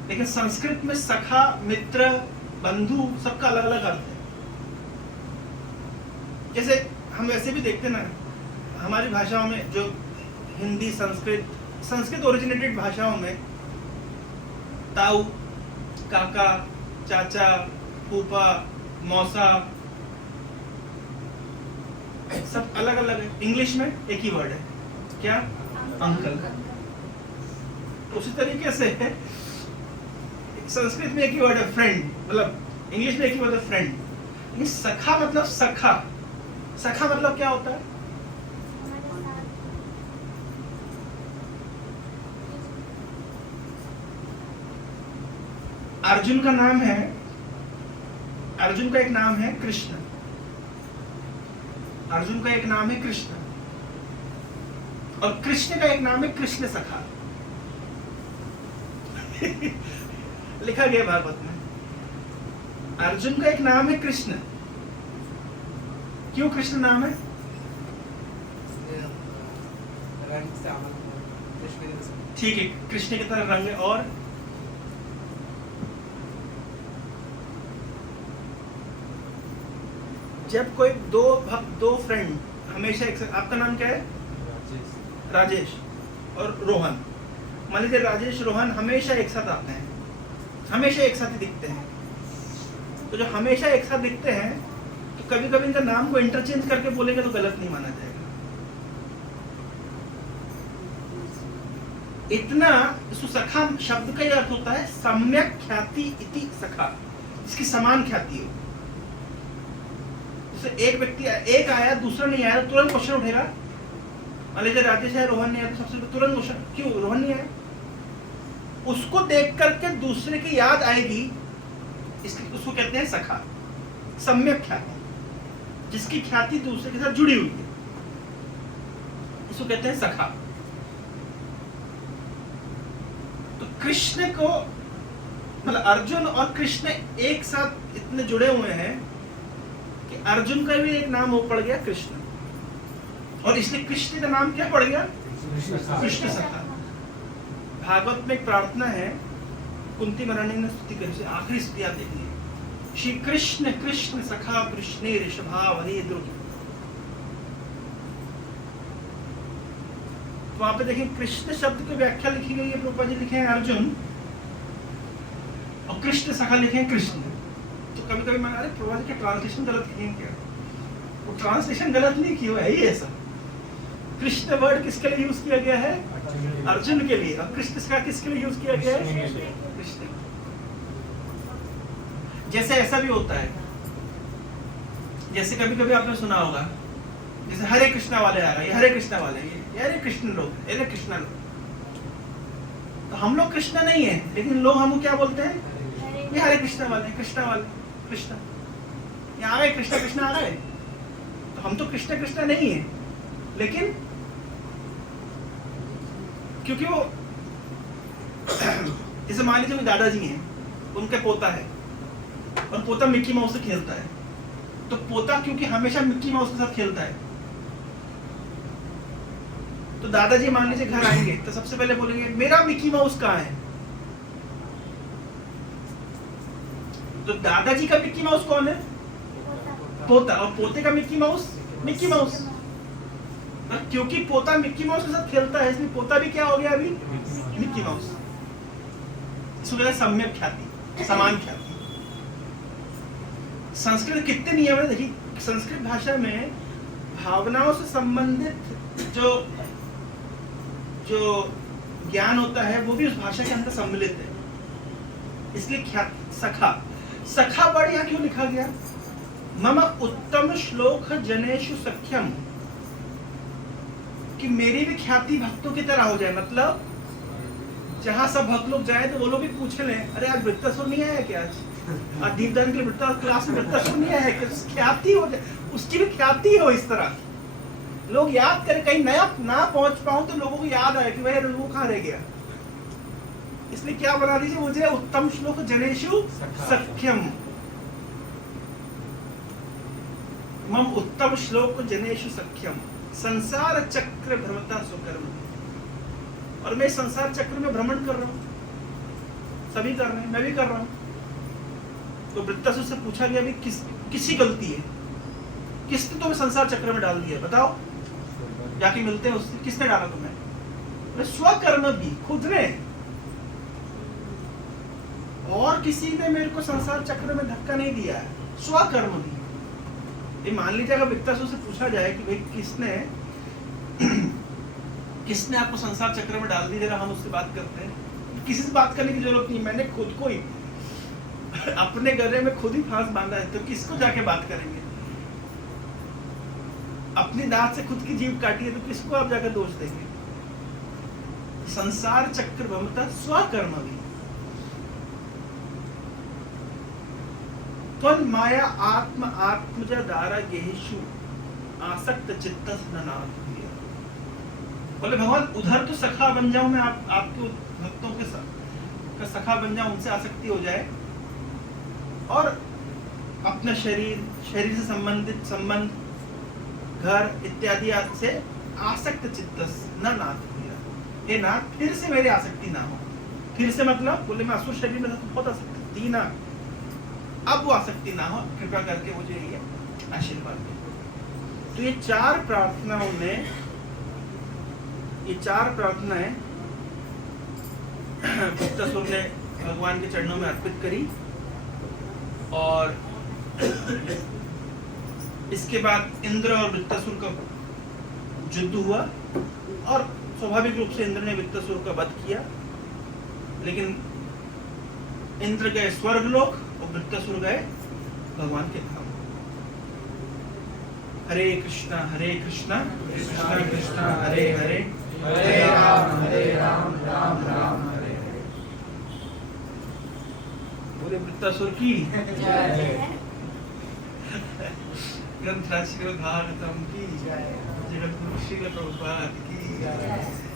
लेकिन संस्कृत में सखा, मित्र, बंधु सबका अलग अलग अर्थ है। जैसे हम वैसे भी देखते ना हमारी भाषाओं में, जो हिंदी, संस्कृत ओरिजिनेटेड भाषाओं में ताऊ, काका, चाचा, फूफा, मौसा सब अलग अलग है। इंग्लिश में एक ही वर्ड है, क्या? अंकल। उसी तरीके से संस्कृत में एक ही वर्ड है फ्रेंड, मतलब इंग्लिश में एक ही वर्ड है फ्रेंड। लेकिन सखा मतलब सखा मतलब क्या होता है? अर्जुन का नाम है, अर्जुन का एक नाम है कृष्ण। अर्जुन का एक नाम है कृष्ण, और कृष्ण का एक नाम है कृष्ण सखा। लिखा गया भागवत में। अर्जुन का एक नाम है कृष्ण। क्यों कृष्ण नाम है? ठीक है, कृष्ण की तरह रंग है। और जब कोई दो फ्रेंड हमेशा एक साथ, आपका नाम क्या है? राजेश और रोहन। मान लीजिए राजेश रोहन हमेशा एक साथ आते हैं, हमेशा एक साथ ही दिखते हैं। तो जो हमेशा एक साथ दिखते हैं, तो कभी कभी इनका नाम को इंटरचेंज करके बोलेंगे तो गलत नहीं माना जाएगा। इतना सुसखा शब्द का अर्थ होता है सम्यक ख्याति इति सखा, जिसकी समान ख्याति हो। एक व्यक्ति एक आया, दूसरा नहीं आया, तुरंत क्वेश्चन उठेगा। मान लीजिए राजेश है, रोहन नहीं आया, तो सबसे तुरंत क्वेश्चन, क्यों रोहन नहीं आया? उसको देख करके दूसरे की याद आएगी, इसलिए उसको कहते हैं सखा, सम्यक ख्याति, जिसकी ख्याति दूसरे के साथ जुड़ी हुई है, इसको कहते हैं सखा। तो कृष्ण को मतलब अर्जुन और कृष्ण एक साथ इतने जुड़े हुए हैं कि अर्जुन का भी एक नाम हो पड़ गया कृष्ण, और इसलिए कृष्ण का नाम क्या पड़ गया? कृष्ण सखा। भागवत में एक प्रार्थना है, कुंती महारानी ने स्तुति करी, आखिरी स्तुति आप देखिए, श्री कृष्ण कृष्ण सखा कृष्णे ऋषभावरे द्रुत। तो वहां पे देखिए कृष्ण शब्द की व्याख्या लिखी गई है, प्रभुपाद जी लिखे हैं अर्जुन, और कृष्ण सखा लिखे हैं कृष्ण। तो कभी कभी मैं, अरे प्रभुपाद जी के ट्रांसलेशन गलत किए हैं क्या? वो ट्रांसलेशन गलत नहीं किया है ही ऐसा। कृष्ण वर्ड किसके लिए यूज किया गया है? अर्जुन के लिए। और कृष्ण सखा किसके लिए यूज किया गया है? कृष्ण। जैसे ऐसा भी होता है, जैसे कभी कभी आपने सुना होगा जैसे हरे कृष्णा वाले आ रहे हैं, हरे कृष्णा वाले, ये हरे कृष्ण लोग, हरे कृष्णा लोग। तो हम लोग कृष्णा नहीं है, लेकिन लोग हमको क्या बोलते हैं, ये हरे कृष्णा वाले, कृष्णा वाले, कृष्णा, ये आ गए कृष्णा कृष्णा आ गए। तो हम तो कृष्णा कृष्णा नहीं है, लेकिन क्योंकि वो जैसे मान लीजिए दादाजी हैं, उनके पोता है और पोता मिक्की माउस से खेलता है, तो पोता क्योंकि हमेशा मिक्की माउस के साथ खेलता है, तो दादाजी मान लीजिए घर आएंगे तो सबसे पहले बोलेंगे मेरा मिक्की माउस कहाँ है। तो दादाजी का मिक्की माउस कौन है, पोता, और पोते का मिक्की माउस मिक्की माउस। क्योंकि पोता मिक्की माउस के साथ खेलता है, इसलिए पोता भी क्या हो गया अभी, मिक्की माउस। इसको सम्यक ख्याति, समान ख्याति। संस्कृत कितने नियम है देखिए, संस्कृत भाषा में भावनाओं से संबंधित जो ज्ञान होता है वो भी उस भाषा के अंदर सम्मिलित है। इसलिए ख्याति, सखा, सखा वर्ड यहाँ क्यों लिखा गया, मम उत्तम श्लोक जनेषु सख्यम, कि मेरी भी ख्याति भक्तों की तरह हो जाए। मतलब जहां सब भक्त लोग जाए तो वो लोग भी पूछ ले, अरे आज वृत्तासुर नहीं आया क्या, आज दीपदान के वृत्ता क्लास में वृत्तासुर नहीं आया क्या, ख्याति हो जाए, उसकी भी ख्याति हो इस तरह, लोग याद करें, कहीं नया ना पहुंच पाऊं तो लोगों को याद आए कि भाई वो कहाँ रह गया। इसलिए क्या बना दीजिए, मुझे उत्तम श्लोक जनेषु सख्यम, मम उत्तम श्लोक जनेषु सख्यम, संसार चक्र भ्रमता सुकर्म, और मैं संसार चक्र में भ्रमण कर रहा हूं, सभी कर रहे हैं, मैं भी कर रहा हूं। तो वृत्तासुर से पूछा गया भी किसी गलती है, किसने तुम्हें संसार चक्र में डाल दिया, बताओ, जाके मिलते हैं उससे, किसने डाला तुम्हें, स्वकर्म भी, खुद ने, और किसी ने मेरे को संसार चक्र में धक्का नहीं दिया है, स्वकर्म भी। ये मान लीजिए अगर वृत्तासुर से पूछा जाए कि भाई किसने आपको संसार चक्र में डाल दिया, हम उससे बात करते हैं, किसी से बात करने की जरूरत नहीं, मैंने खुद को ही अपने गले में खुद ही फांस बांधा है, तो किसको जाके बात करेंगे, अपनी दांत से खुद की जीभ काटी है तो किसको आप जाकर दोष देंगे। संसार चक्र भ्रमता स्वकर्म भी, त्वं माया आत्म आत्मजा दारा गेहिषु आसक्त चित्तस ननाथ। बोले भगवान उधर तो सखा बन जाऊं मैं, आपके भक्तों के सखा बन जाऊं, उनसे आसक्ति हो जाए, और अपना शरीर से संबंधित संबंध, घर इत्यादि से आसक्त चित्तस न नाथ, हे नाथ फिर से मेरी आसक्ति ना हो। फिर से मतलब बोले मैं असुर शरीर में तो बहुत आसक्ति थी ना, अब वो आसक्ति ना हो, कृपा करके मुझे ये आशीर्वाद दे। तो ये चार प्रार्थनाएं वृत्तासुर ने भगवान के चरणों में अर्पित करी, और इसके बाद इंद्र और वृत्तासुर का युद्ध हुआ, और स्वाभाविक रूप से इंद्र ने वृत्तासुर का वध किया, लेकिन इंद्र गए स्वर्गलोक और वृत्तासुर गए भगवान के धाम। हरे कृष्णा कृष्णा कृष्णा हरे हरे, हरे राम राम राम हरे हरे। बोले वृत्तासुर की ग्रंथराज श्रीमद् भागवतम की जय, जगत गुरु श्री प्रभुपाद की जय।